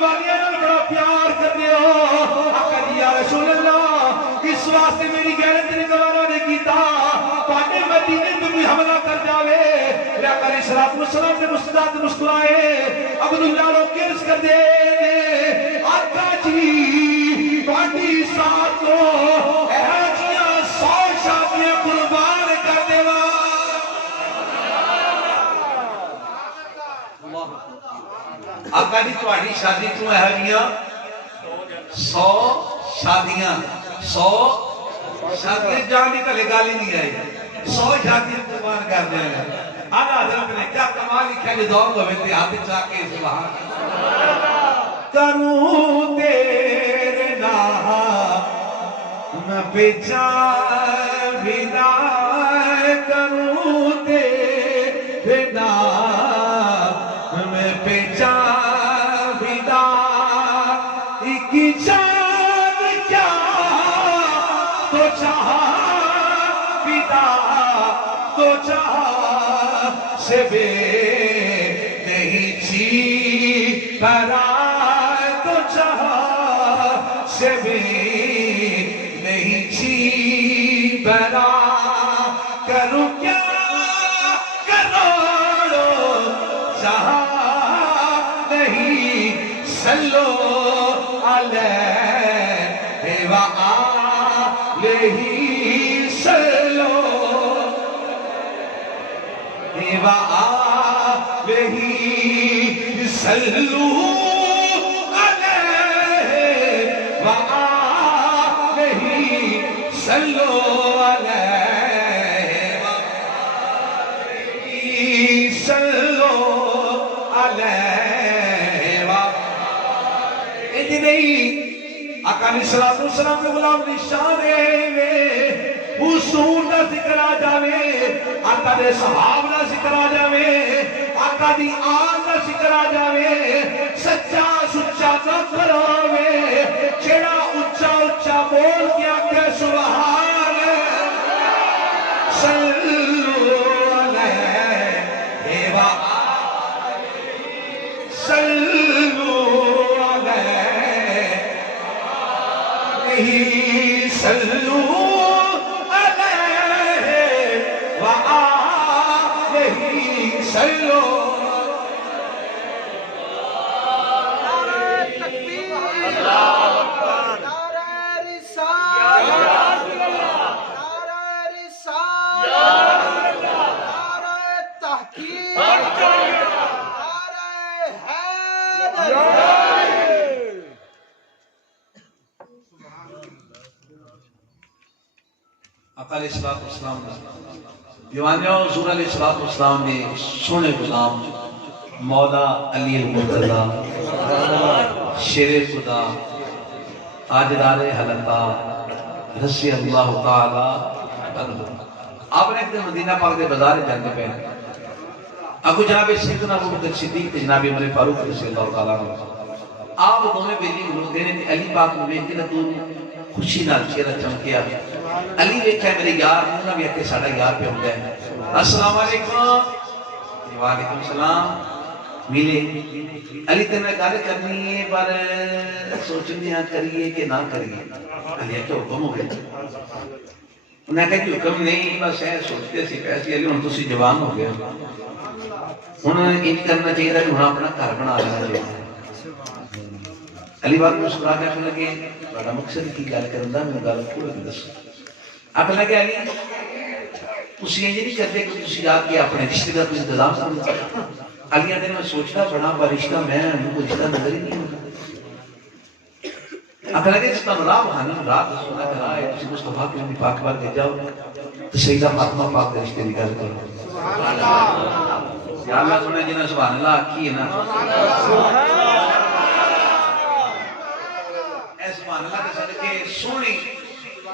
والیاں نال بڑا پیار کرتے ہو آقا یا رسول اللہ اس واسطے میری غیرت نے گوارا نہیں کیتا پانے مدینے میں بھی حملہ کر جاوے آقا علیہ السلام نے مسکرائے عبداللہ رو کے عرض کر دے آقا جی باڈی ساتھ کو ایجیاں 100 شادیاں قربان کر دے وا آقا جی تواڈی شادی تو ایجیاں 100 شادیاں 100 شادیاں جان دی کلے گالی نہیں آئی 100 شادیاں قربان کر دے آقا حضرت نے کیا کمال لکھا جو دور کو بیتے ہاتھ چاہ کے سبحان کروں تیرے نام پہ جاویدہ کروں تیرے نام پہ جاویدہ ایک جان کیا تو چاہا ویدہ تو چاہا سے بے نہیں چی برائے تو چاہا سے بھی نہیں چی برائے کروں کیا کروڑو چاہا نہیں صلو علیہ وآلہ صلو وآلہ صلو علیہ وآلہ صلو علیہ وآلہ صلو علیہ وآلہ ایدی نہیں آقا علیہ السلام نے غلام نشانے میں حصول نہ ذکر آ جاوے آقا دے صحاب نہ ذکر آ جاوے آقا دی آن نہ ذکر آ جاوے سچا سچا نہ کراوے چڑا اچھا اچھا بول کیا کہ سبحان صلو علیہ وآلہ صلو علیہ صلو صلو نعرہ تکبیر نعرہ رسالت نعرہ رسالت نعرہ تحقیق نعرہ حیدر آقا علیہ السلام دیوانیوں حضور علیہ السلام نے سونے غلام مولا علی المرتضی شیر خدا تاجدار حلقہ رضی اللہ تعالی عنہ آپ نے ایک دن مدینہ پاک دے بازار جانے پہ اگو جناب سیدنا ابو بکر صدیق تے جناب عمر فاروق رضی اللہ تعالی عنہ آپ دونوں بیلی گلو دینے تے علی پاک نے ویکھ کے تو خوشی نال چہرہ چمکیا علی ویکھا میرے یار نہ بھی کہ ساڈا یار پہ ہوندا ہے السلام علیکم وعلیکم السلام ملے علی تے میں گل کرنی ہے پر سوچنے ہاں کریے کہ نہ کریے علی کہ حکم ہو گیا انہیں کہا کہ حکم نہیں بس ہے سوچتے سی پیسے علی ہن تسی جوان ہو گیا ہن ان کرنا چاہیے کہ ہن اپنا گھر بنا لینا چاہیے علی بات مسکرا کے آخر لگے بڑا مقصد کی گل کرن دا مینوں گل کھول کے دسو آخر لگے علی تسی یہ نہیں کرتے کہ تسی آ کے اپنے رشتے کا کوئی انتظام کرو علی آدھے میں سوچتا بڑا پر رشتہ میں کوئی رشتہ نظر ہی نہیں ہوتا آخر لگے جس طرح راہ بہانا رات سونا کرا ہے تسی مصطفیٰ کے نبی پاک بار دے جاؤ تو سیدہ فاطمہ پاک کے رشتے نکال کرو یا اللہ سنے جنہیں سبحان اللہ کی ہے نا سبحان اللہ کے صدقے سونی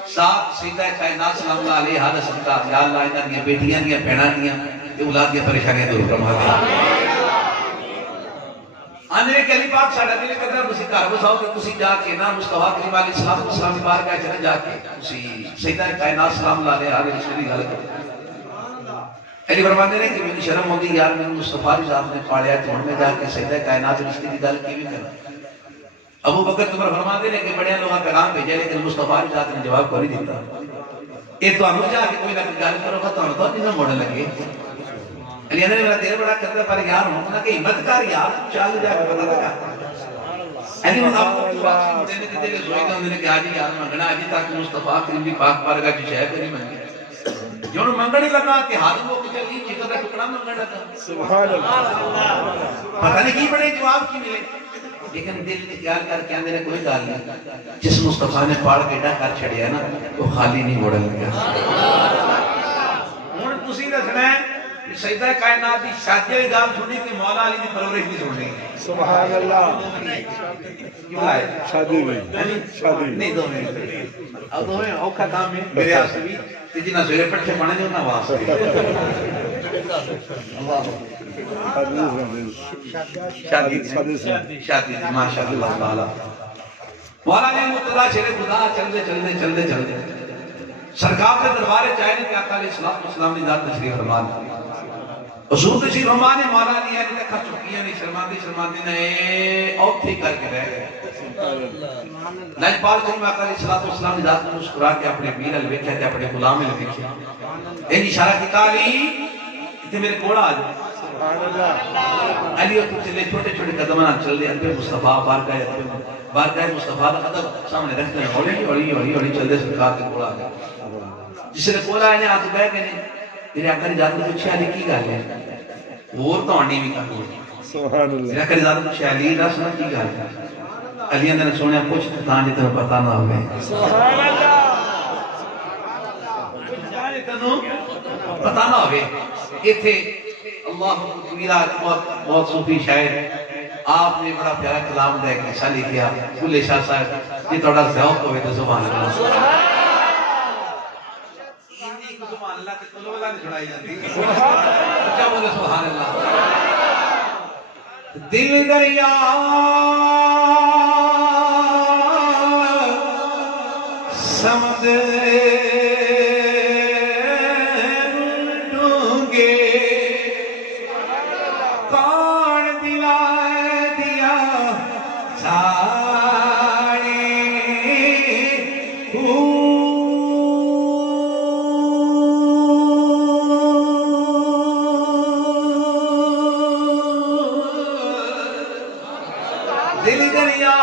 صاحب سیدہ کائنات سلام اللہ علیہ حال صدقہ یا اللہ انہاں دیا بیٹیاں دیا بہناں دیا یہ اولاد دیا پریشانیاں دور فرما دے آنے کے علی پاک ساڈا دل کردا تسی گھر بساؤ تے تسی جا کے نا مصطفیٰ کریم علیہ السلام دی بارگاہ چ جا کے تسی سیدہ کائنات سلام اللہ علیہ حال رسول گل کرو علی فرماتے ہیں کہ میری شرم ہوندی یار میں مصطفیٰ دی ذات نے پالیا تے ہن میں جا کے سیدہ کائنات رشتے دی گل کیویں کراں ابو بکر تمہر فرماتے ہیں کہ بڑے لوگوں پیغام بھیجا لیکن مصطفیٰ کی ذات نے جواب کوئی نہیں دیتا یہ تو ہم جا کے کوئی نہ کوئی گل کرو گا تو نہیں موڑنے لگے علی نے میرا دل بڑا کرتا پر یار ہوں نا کہ ہمت کر یار چل جا کے پتہ لگا علی نے آپ کو بات مڑے نے دل سوئی دا نے کہ اج یار منگنا اج تک مصطفیٰ کریم دی پاک بارگاہ چ شے کری منگی جو منگن ہی لگا کہ ہاتھ وہ چلی جگر کا ٹکڑا منگن لگا سبحان اللہ پتہ نہیں کی بڑے جواب کی ملے لیکن دل نے خیال کر کے اندر کوئی گل نہیں جس مصطفیٰ نے پاڑ کے ڈا کر چھڑیا نا وہ خالی نہیں موڑن لگا ہن تسی دسنا ہے کہ سیدہ کائنات دی شادی والی گل سنی کہ مولا علی دی پرورش بھی سننی سبحان اللہ کیوں لائے شادی میں شادی نہیں دو میں اب دو میں اوکھا کام ہے میرے آسے بھی کہ جنہ سویرے پٹھے پڑھنے جو نہ واسطے شادی ماشاءاللہ تعالی مولا علی مقتدی شیر خدا چلتے سرکار کے دربار چاہے کہ آقا علیہ السلام نے ذات تشریف فرما حضور تشریف فرما نے مولا علی نے کھا چکیاں نہیں شرماندی نے اوتھی کر کے رہ گئے لجپال کو آقا علیہ السلام نے ذات میں مسکرا کے اپنے پیر ال ویکھیا تے اپنے غلام ال ویکھیا این اشارہ کیتا علی تے میرے کوڑ آ جا سبحان اللہ علی تو چلے چھوٹے قدماں چل دے ابے مصطفیٰ بارگاہ مصطفیٰ کا ادب سامنے رکھ لے ہولی چل دے سرکار کے کوڑ آ گیا جس نے کوڑ آئے نے ہاتھ بہ گئے میرے آقا نے ذات میں پوچھا علی کی گل ہے اور تو آنی بھی کر سبحان اللہ میرے آقا نے ذات میں پوچھا علی دس نا کی گل ہے علی نے سنیا کچھ تاں جے تینوں پتہ نہ ہوے سبحان اللہ کچھ تاں جے تینوں پتہ نہ ہوے ایتھے اللہ میرا بہت صوفی شاعر آپ نے بڑا پیارا کلام دے کے شاہ لکھیا بھلے شاہ صاحب یہ تھوڑا ذوق ہوئے تو سبحان اللہ سبحان اللہ تے کلو والا نہیں چھڑائی جاندی کیا بولے سبحان اللہ دل دریا سمندر ڈونگے کون دلا دیا ساڑے دل دریا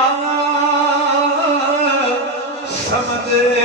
سمندر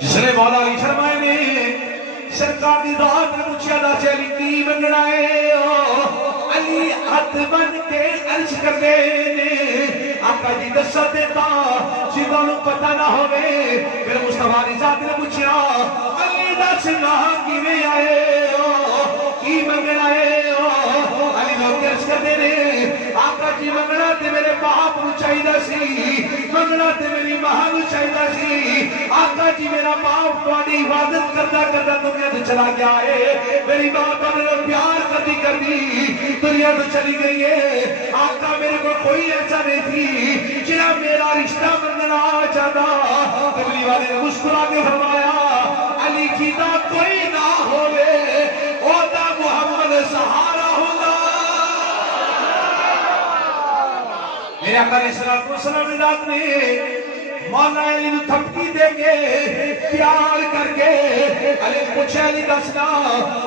جس نے مولا علی فرمائے نے سرکار دی ذات نے پوچھا دا علی کی منگنا ہے علی ہاتھ بن کے عرض کر دے نے آقا جی دسا دیتا جنہوں نے پتہ نہ ہوئے پھر مصطفیٰ دی ذات نے پوچھا علی دس نہ کی میں آئے کی منگنا ہے علی لوگ عرض کر دے نے آقا جی منگنا تے میرے باپ نو چاہیدہ سی منگنا تے میری ماں نو چاہیدہ سی آقا جی میرا باپ تھوڑی عبادت کرتا دنیا تو چلا گیا ہے میری ماں تو میرے پیار کرتی دنیا تو چلی گئی ہے آقا میرے کو کوئی ایسا نہیں تھی جنہا میرا رشتہ منگنا چاہتا قبلی والے نے مسکرا کے فرمایا علی جیتا کوئی نہ ہوئے اوہ محمد سہارا ہوگا میرے آقا علیہ السلام ذات نے مولا علی تھپکی دے کے پیار کر کے علی پوچھا علی دسنا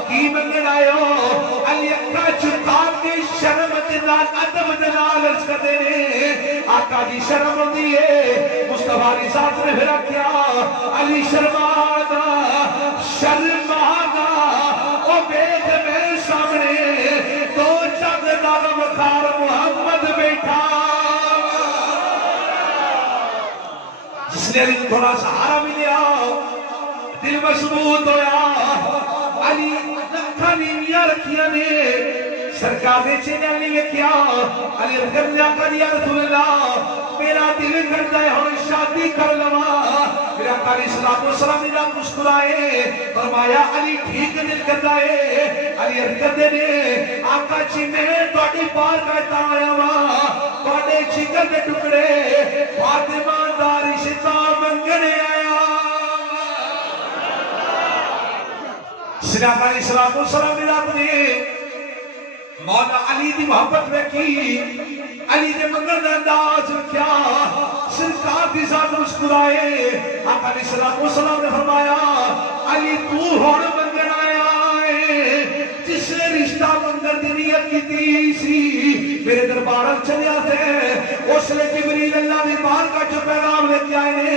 کی منگن آئے ہو علی اکا چکا کے شرم دنال ادب دنال عرض کر دینے آقا جی شرم ہوتی ہے مصطفیٰ علی ذات نے پھر کیا علی شرمانا او بیت میرے سامنے تو جگ دارم خار محمد بیٹھا جسے علی تھوڑا سہارا ملیا دل مضبوط ہویا علی لکھاں نیویاں رکھیاں نے سرکار نے چینل نہیں ویکھیا علی رضی اللہ عنہ یا رسول اللہ میرا دل کرتا ہے ہن شادی کر لواں میرا علیہ الصلوۃ والسلام نے مسکرائے فرمایا علی ٹھیک دل کرتا ہے علی عرض کرتے نے آقا جی میں تہاڈی بارگاہ تے آیا ہاں تہاڈے جگر دے ٹکڑے فاطمہ دا رشتہ منگنے آیا سیدنا علیہ الصلوۃ والسلام نے اپنے مولا علی دی محبت ویکھی علی دے منگل دا انداز کیا سرکار دی ذات مسکرائے آقا علیہ الصلوۃ والسلام نے فرمایا علی تو ہن منگن آیا ہے جس نے رشتہ منگن دی نیت کیتی سی میرے دربار چلیا تے اس نے جبریل اللہ دی بارگاہ چ پیغام لے کے آئے نے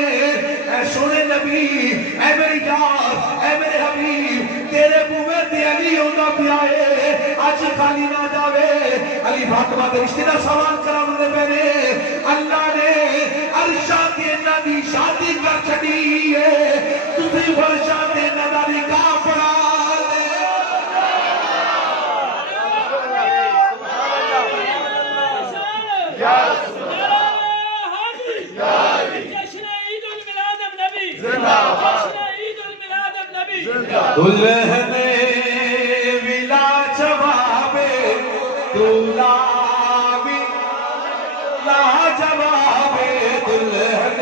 اے سونے نبی اے میری جان اے میرے حبیب تیرے بوے تے علی ہوندا پیا ہے اج خالی نہ جاوے علی فاطمہ دے رشتے دا سوال کراوندے پے نے اللہ نے عرشاں تے انہاں دی شادی کر چھڈی ہے تسی فرشاں تے انہاں دا نکاح پڑھا لے یا رسول اللہ یا علی جشن عید المیلاد النبی زندہ باد جشن عید المیلاد النبی زندہ دلہن ولا جواب دولا بھی لا جواب دلہن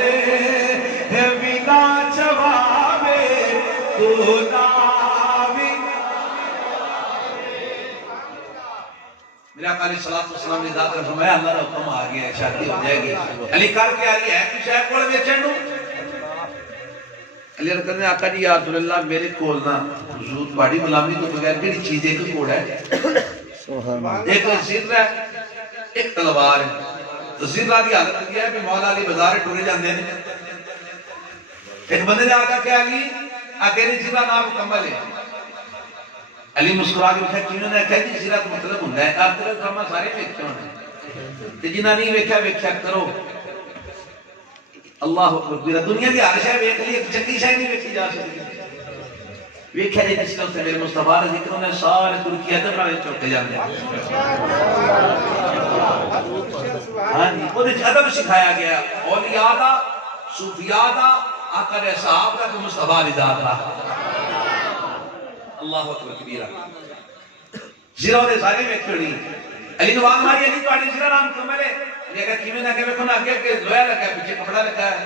ولا جواب دولا بھی میرا علیہ الصلوۃ والسلام نے ذات فرمایا اللہ کا حکم آ گیا ہے شادی ہو جائے گی علی کر کے آ رہی ہے کچھ ہے کول ویچن نو علی کہتے ہیں آقا جی یا رسول اللہ میرے کول نا حضور بڑی غلامی تو بغیر کیڑی چیز ایک کوڑ ہے ایک زر ہے ایک تلوار ہے تو زر دی حالت یہ ہے کہ مولا علی بازار ٹورے جاندے ہیں ایک بندے نے آقا کہ علی تیری زر کا نام مکمل ہے علی مسکرا کے پوچھا کیوں نے کہا جی زر کا مطلب ہوندا ہے آپ تیرا ڈرامہ سارے ویکھے ہونے تے جنہاں نہیں ویکھیا کرو اللہ اکبر دنیا دی ہر شے ویکھ لی ایک چنگی شے نہیں ویکھی جا سکتی ویکھیا جی جس نے میرے مصطفی کا ذکر ہونے سارے ترکی ادب نال چوکے جاندے ہاں جی وہ ادب سکھایا گیا اولیاء دا صوفیاء دا آقا دے صحابہ دا مصطفی دی ذات دا اللہ اکبر کبیرہ زیرہ دے سارے ویکھڑی علی نواز ماری علی تواڈی زیرہ نام کمل ہے یہ کہ کیویں نہ کہ ویکھو نا اگے کہ لویا لگا ہے پیچھے کپڑا لگا ہے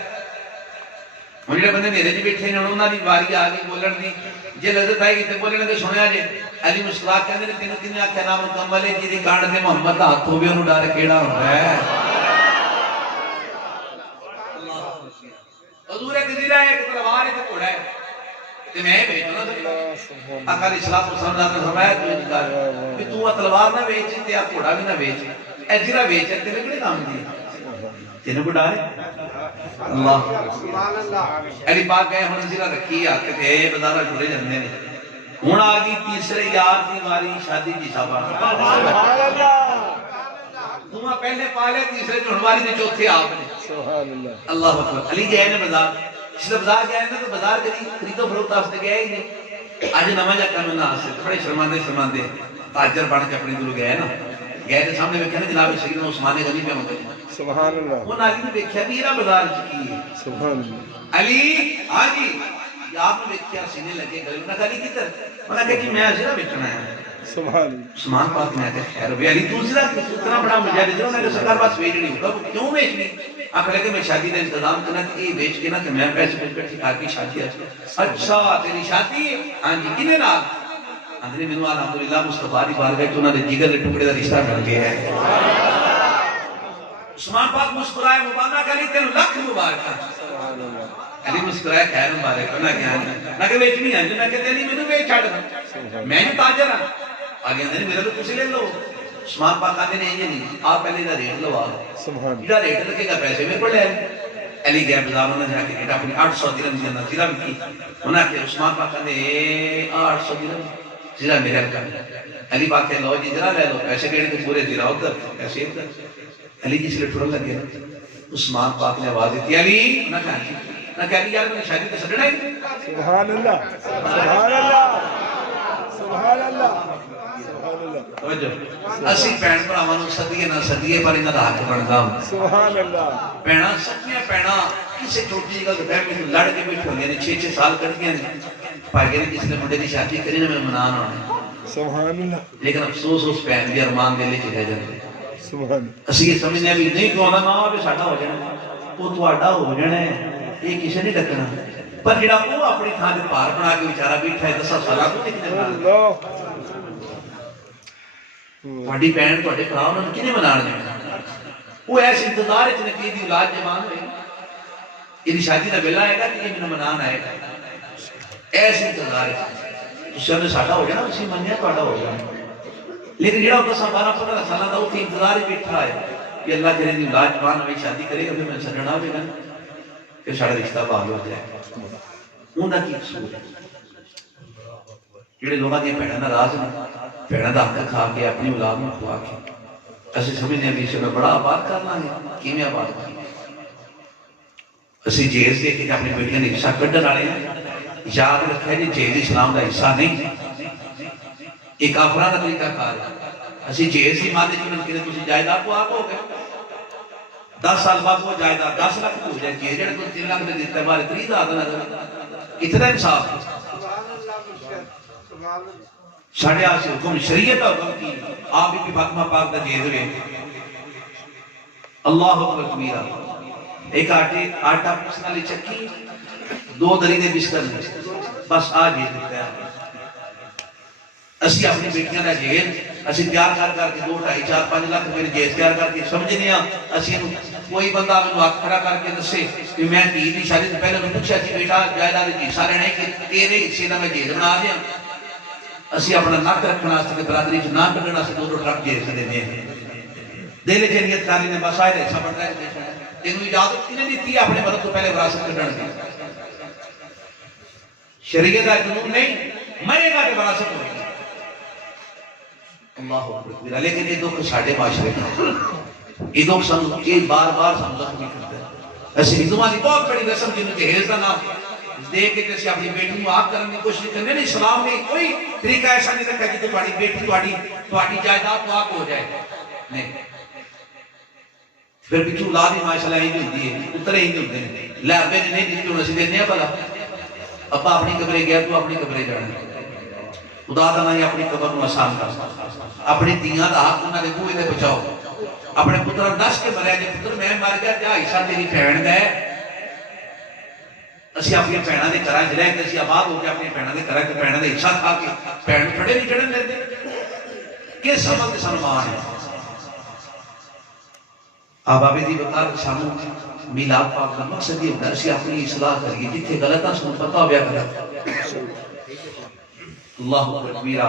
ہن جڑے بندے نیرے وچ بیٹھے نے انہاں دی واری آ گئی بولن دی جے لذت آئی تے بولن دے سنیا جے علی مسکرا کہندے نے تینوں کنے آکھیا نام مکمل ہے جی دی گانڈ تے محمد دا ہاتھ ہوے اونوں ڈر کیڑا ہوندا ہے حضور ایک زیرہ ہے ایک تلوار ہے تے گھوڑا ہے تے میں بھیجنا تے آقا علیہ الصلوۃ والسلام نے فرمایا تو انج کر کہ تو تلوار نہ بیچ تے آ گھوڑا بھی نہ بیچ اے زیرہ بیچ تے کیڑے کام دی تینوں کو ڈر اللہ سبحان اللہ علی پاک گئے ہن زیرہ رکھی آ کے اے بازار ٹرے جاندے نے ہن آ گئی تیسرے یار دی واری شادی دی سبحان اللہ تمہاں پہلے پالے تیسرے جو ہماری نے چوتھے آپ نے سبحان اللہ اللہ اکبر علی گئے نے بازار اس بازار گئے نا تو بازار کدی خرید و فروخت واسطے گئے ہی نہیں اج نواں جا کم نہ سے تھوڑے شرماندے تاجر بن کے اپنی دل گئے نا گئے تے سامنے ویکھیا نا جناب سیدنا عثمان غنی پہ ہوندے سبحان اللہ وہ علی نے ویکھیا بھی یہ بازار چ کی ہے سبحان اللہ علی ہاں جی آپ نے ویکھیا سینے لگے گلے نہ گلی کدھر میں کہ جی میں ازرا بیچنا ہے سبحان اللہ عثمان پاک نے کہا خیر بھی علی دوسرا اتنا بڑا مجاہد ہے کہ سرکار بس بیچنی ہوگا کیوں بیچنی آخر لگے میں شادی کا انتظام کرنا کہ یہ بیچ کے نا کہ میں پیسے بیچ کر ٹھکا کی شادی اچھا تیری شادی ہاں جی کنے نال اندر مینوں الحمدللہ مصطفی دی بارگاہ تو انہاں دے جگر دے ٹکڑے دا رشتہ مل گیا ہے عثمان پاک مسکرائے مبارک علی تینوں لاکھ مبارک سبحان اللہ علی مسکرائے خیر مبارک نہ کہ نہ کہ بیچنی ہے نہ کہ تیری مینوں بیچ چھڈ میں تاجر ہاں آگے اندر میرا تو تسی لے لو عثمان پاک آتے نہیں یہ نہیں آپ پہلے دا ریٹ لو سبحان جڑا ریٹ لگے گا پیسے میرے کو لے علی گیا بازار انہاں جا کے ریٹ اپنی 800 درہم دی نظیرہ کی انہاں کہ عثمان پاک نے 800 درہم زیرہ میرے کر علی پاک کہ لو جی ذرا لے لو پیسے کیڑے تے پورے زیرہ ادھر پیسے ادھر علی جس لے ٹھڑن لگے عثمان پاک نے آواز دی علی انہاں کہا نہ کہہ دی یار میں شادی تے چھڈنا ہی نہیں۔ سبحان اللہ سبحان اللہ سبحان اللہ سبحان اللہ توجہ اسی بہن بھراواں نوں سدیے نہ سدیے پر انہاں دا حق بندا سبحان اللہ بہناں سچیاں بہناں کسے چھوٹی جی گل تے بہن میں لڑ کے بیٹھی ہوندیاں نے 6-6 سال کٹدیاں نے بھائی نے جس نے منڈے دی شادی کری نا میں منان ہونا سبحان اللہ لیکن افسوس اس بہن دی ارمان دل وچ رہ جاندے سبحان اسی یہ سمجھنے بھی نہیں کیوں نہ بھی ساڈا ہو جانا وہ تہاڈا ہو جانا ہے یہ کسے نہیں ڈکنا پر جڑا وہ اپنی تھاں تے پار بنا کے بیچارہ بیٹھا ہے 10 سالاں تو کتنے بنا اللہ تہاڈی بہن تہاڈے بھرا انہاں نے کنے منان جانا وہ ایسے انتظار وچ نے کی دی اولاد جوان ہوئی یہ شادی دا ویلا آئے گا کہ یہ مینوں منان آئے گا ایسے انتظار وچ نے ساڈا ہو جانا اسی منیا تہاڈا ہو جانا لیکن جڑا 10-12-15 سالاں دا وہ انتظار وچ بیٹھا ہے کہ اللہ کرے دی اولاد جوان ہوئی شادی کرے گا پھر میں سجنا ہوے گا کہ ساڈا رشتہ بحال ہو جائے اوندا کی قصور ہے جڑے لوگاں دی بہناں ناراض نے بہناں دا حق کھا کے اپنی اولاد نوں کھوا کے اسی سمجھنے ہیں بھی اس میں بڑا آباد کرنا ہے کیویں آباد کرنا اسی جیز دے کے اپنی بیٹیاں نے حصہ کڈن والے ہیں یاد رکھے جی جیز اسلام دا حصہ نہیں ایک کافراں دا طریقہ کار ہے اسی جیز ہی ماں دے جیون کنے تسی جائیداد کو آپ ہو گئے 10 سال بعد وہ جائیداد 10 لاکھ ہو جائے جی جڑے کو 3 لاکھ دے دیتا ہے بارے 30 ہزار نہ اتنا انصاف ہے ساڑھے آسے حکم شریعت حکم کی آپ بھی فاطمہ پاک دا جیز ہوئے اللہ اکبر کبیرہ ایک آٹا پیسنا لی چکی 2 درینے بستر میں بس آج یہ دیتا ہے اسی اپنی بیٹیاں دا جیز اسی تیار کر کے 2, 2.5, 4, 5 لاکھ میرے جیز تیار کر کے سمجھنے ہیں اسی کوئی بندہ میں آنکھ کھڑا کر کے دسے کہ میں تھی دی شادی سے پہلے میں پوچھا کہ بیٹا جائیداد وچ حصہ لینا ہے کہ تیرے حصے دا میں جیز بنا دیا اسی اپنا نک رکھنا واسطے برادری چ نہ کڈنا واسطے 2 ٹرک جیز دیندے ہیں دل چ نیت کاری نے بس آئے حصہ بنتا ہے تینوں اجازت کنے دیتی ہے اپنے مرد تو پہلے وراثت کڈن دی شریعت دا قانون نہیں مرے گا کہ وراثت ہوگی اللہ اکبر لیکن یہ دکھ ساڈے معاشرے کا یہ دکھ سن یہ بار بار سن زخمی کرتا ہے ایسے ہندوؤں کی بہت بڑی رسم جنہوں جہیز کا نام دے کے جیسے اپنی بیٹی کو آگ کرنے کی کوشش کرنے نہیں اسلام نے کوئی طریقہ ایسا نہیں رکھا کہ تمہاری بیٹی تمہاری جائیداد تو آگ ہو جائے نہیں پھر پیچھے اولاد ہی ماشاءاللہ ہی ہوتی ہے اترے ہی ہوتے ہیں لے ابے نے نہیں دیتی انہوں سے دینے بھلا ابا اپنی قبرے گیا تو اپنی قبرے جانا خدا تعالیٰ نے اپنی قبر کو آسان کر اپنی دیاں دا حق انہوں نے بوئے دے بچاؤ اپنے پتر دس کے مرے جے پتر میں مر گیا کیا حصہ تیری بہن دا ہے اسی اپنی بہناں دے گھراں وچ رہ کے اسی آباد ہو کے اپنی بہناں دے گھراں تے بہناں دے حصہ کھا کے بہن کھڑے نہیں چڑھن دیندے کس سبب تے سلمان ہے آبابی دی بتا سانو میلاد پاک دا مقصد یہ ہوتا ہے اسی اپنی اصلاح کریے جتھے غلط ہے سانو پتہ ہویا کرے اللہ اکبر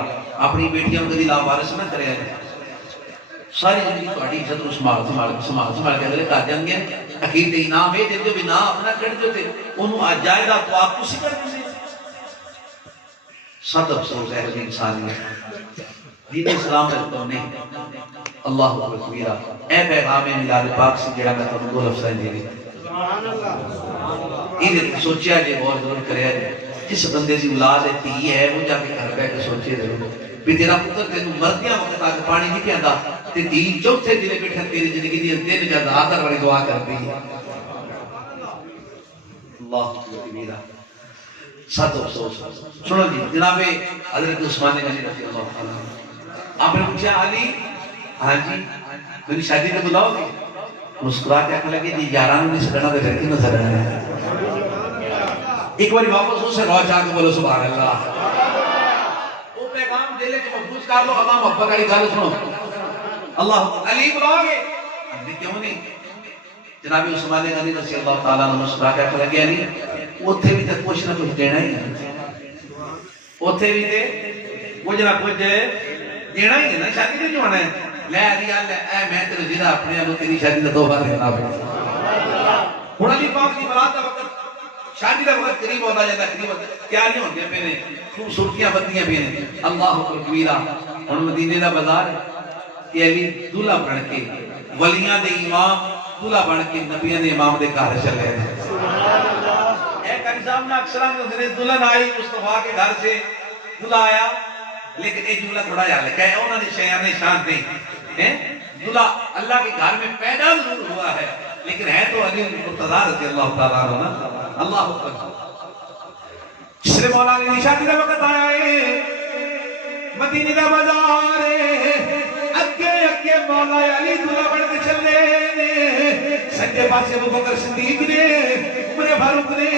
اپنی بیٹیاں کو لاوارث نہ کرے ساری زندگی تہاڈی عزت نوں سنبھال کے اگلے کر جان گے اخیر تے انعام اے دے دیو بھی نہ اپنا کڈ دیو تے اونوں اج جائیداد تو آپ تسی کر دیندے سب افسوس ہے انسانیت دین اسلام کا تو نہیں اللہ اکبر اے پیغام میلاد پاک سے جڑا میں تانوں 2 لفظ دے دی سبحان اللہ یہ سوچیا جے غور ضرور کریا جے جس بندے دی اولاد ہے تھی ہے وہ جا کے گھر بیٹھ کے سوچے ضرور بھی تیرا پتر تینوں مردیاں وقت تک پانی نہیں پیندا تے دی چوتھے دن بیٹھا تیری زندگی دی 3 جد آخر والی دعا کرتی ہے اللہ اکبر سات افسوس سنو جی جناب حضرت عثمان غنی رضی اللہ عنہ آپ نے پوچھا علی ہاں جی میری شادی تے بلاؤ گے مسکرا کے کہنے لگے جی یاراں نہیں سکنا تے پھر کی نہ سکنا ہے ایک بار واپس اسے رو چاہ کے بولو سبحان اللہ وہ پیغام دل کے محفوظ کر لو اللہ محبت والی گل سنو اللہ علی بلاؤ گے علی کیوں نہیں جناب عثمان غنی رضی اللہ تعالیٰ عنہ مسکرا کے کہنے لگے علی اوتھے بھی تے کچھ نہ کچھ دینا ہی ہے اوتھے بھی تے کچھ نہ کچھ دینا ہی ہے نا شادی نہیں ہونا ہے لے علی اے میں تیرے زیرہ اپنے انو تیری شادی دا تحفہ دینا پہ ہن علی پاک دی برات دا وقت شادی دا وقت قریب ہوتا جاتا ہے قریب کیا نہیں ہوندے پہ نے خوبصورتیاں بدیاں پہ نے اللہ اکبر ہن مدینے دا بازار کہ علی دلہا بن کے ولیاں دے امام دلہا بن کے نبیاں دے امام دے گھر چلے سبحان اللہ صاحب نے اکثر دلہن آئی مصطفیٰ کے گھر سے دلہا آیا لیکن ایک جملہ تھوڑا یاد ہے کہ انہوں نے شیان شان نہیں دلہا اللہ کے گھر میں پیدا ضرور ہوا ہے لیکن ہے تو علی مرتضیٰ رضی اللہ تعالیٰ عنہ اللہ اکبر جس نے مولا علی دی شادی دا وقت آیا ہے مدینے دا بازار اگے اگے مولا علی دلہا بن کے چلے سجے پاسے ابو بکر صدیق نے عمر فاروق نے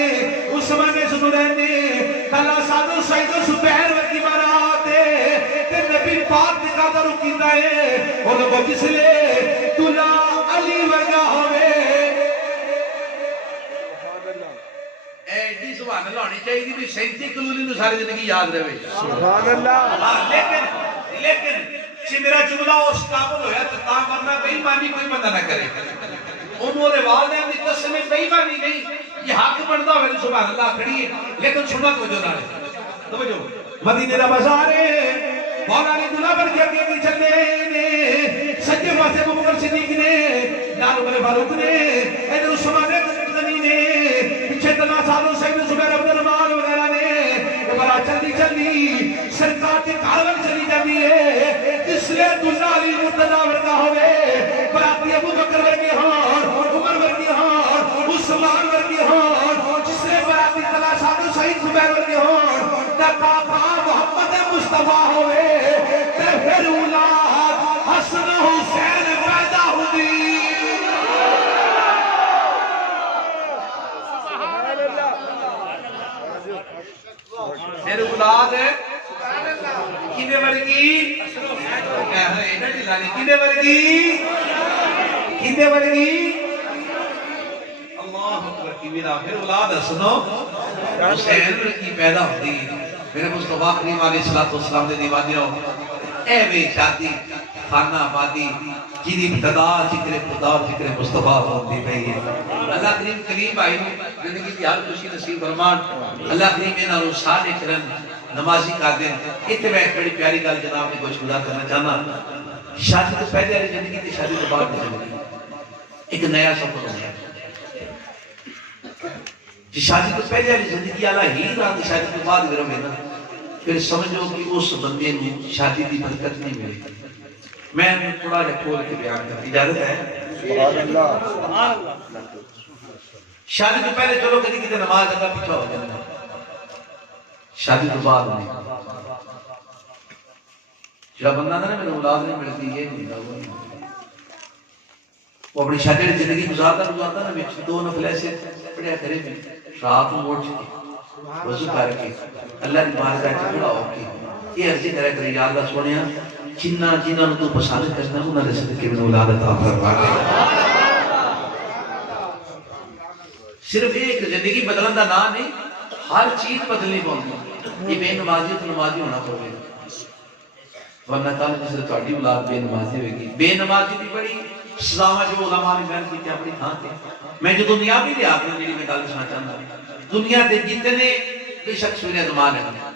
عثمان ذوالنورین نے طلحہ سعد سعید زبیر ورگی بارات تے نبی پاک دی قدر کیتا ہے انہاں کو جس لے دلہا علی ورگا ہوے ایڈی سبحان اللہ ہونی چاہیے بھی 37 کلولی نو ساری زندگی یاد رہے سبحان اللہ لیکن سے میرا جملہ اس قابل ہویا تو تا ورنہ بے ایمانی کوئی بندہ نہ کرے انہوں نے والدین کی قسم بے ایمانی نہیں یہ حق بنتا ہوئے سبحان اللہ کھڑی ہے لیکن سننا توجہ نہ ہے توجہ مدینے دا بازار ہے مولا علی دلہا بن کے آگے چلے سجے پاسے ابو بکر صدیق نے نال عمر فاروق نے ادھر عثمان غنی نے پیچھے طلحہ سعد سعید زبیر عبد الرحمن وغیرہ نے بڑا چلدی چلدی سرکار کے کارول چلی جاتی ہے جس لے دلہا علی مرتضیٰ ورگا ہوئے براتی ابو بکر ورگی ہون عمر ورگی ہون عثمان ورگی ہون جس لے براتی طلحہ سعد سعید زبیر ورگی ہون نقابہ محمد مصطفیٰ ہوئے تے پھر اولاد حسن حسین پیدا ہوئی پھر اولاد کینے ورگی کینے ورگی کینے ورگی اللہ اکبر کی میرا پھر اولاد حسن حسین ورگی پیدا ہوئی میرے مصطفیٰ کریم علیہ السلام نے دیوانیوں اے بے شادی خانہ آبادی جنہی ابتدا ذکر خدا اور ذکر مصطفیٰ ہوتی پہی ہے اللہ کریم قریب آئی زندگی کی حال خوشی نصیب فرمان اللہ کریم انہاں رو صالح کرن نمازی کا دن اتنے میں ایک بڑی پیاری گل جناب نے گوش گزار کرنا چاہنا شادی تو پہلے والی زندگی تھی شادی تو بعد کی زندگی ایک نیا سفر ہو گیا شادی تو پہلے والی زندگی والا ہی رات شادی تو بعد گرم ہے نا پھر سمجھو کہ اس بندے میں شادی کی برکت نہیں ملی میں تھوڑا جا کھول کے بیان کرتی اجازت ہے سبحان اللہ شادی تو پہلے چلو کدی کدی نماز اگا پیچھا ہو جانا شادی تو بعد نہیں جڑا بندہ نا میرے اولاد نہیں ملتی یہ نہیں ہوتا وہ اپنی شادی کی زندگی گزارتا نا وچ دو نفل ایسے پڑھیا کرے بھی رات کو اٹھ کے وضو کر کے اللہ کی بارگاہ وچ کھڑا ہو کے یہ عرض کرے یا اللہ سونیا جنہاں نوں تو پسند کرنا انہاں دے صدقے میں اولاد عطا فرما دے صرف ایک زندگی بدلن دا نام نہیں ہر چیز بدلنی پوندی یہ بے نمازی تو نمازی ہونا پڑے ورنہ کل جس طرح تہاڈی اولاد بے نمازی ہوئے گی بے نمازی دی بڑی سزاواں جو علماء نے بیان کی اپنی تھاں تے میں جو دنیاوی لحاظ سے میری گل سنا چاہتا دنیا دے جتنے بے شک سورہ زمان ہیں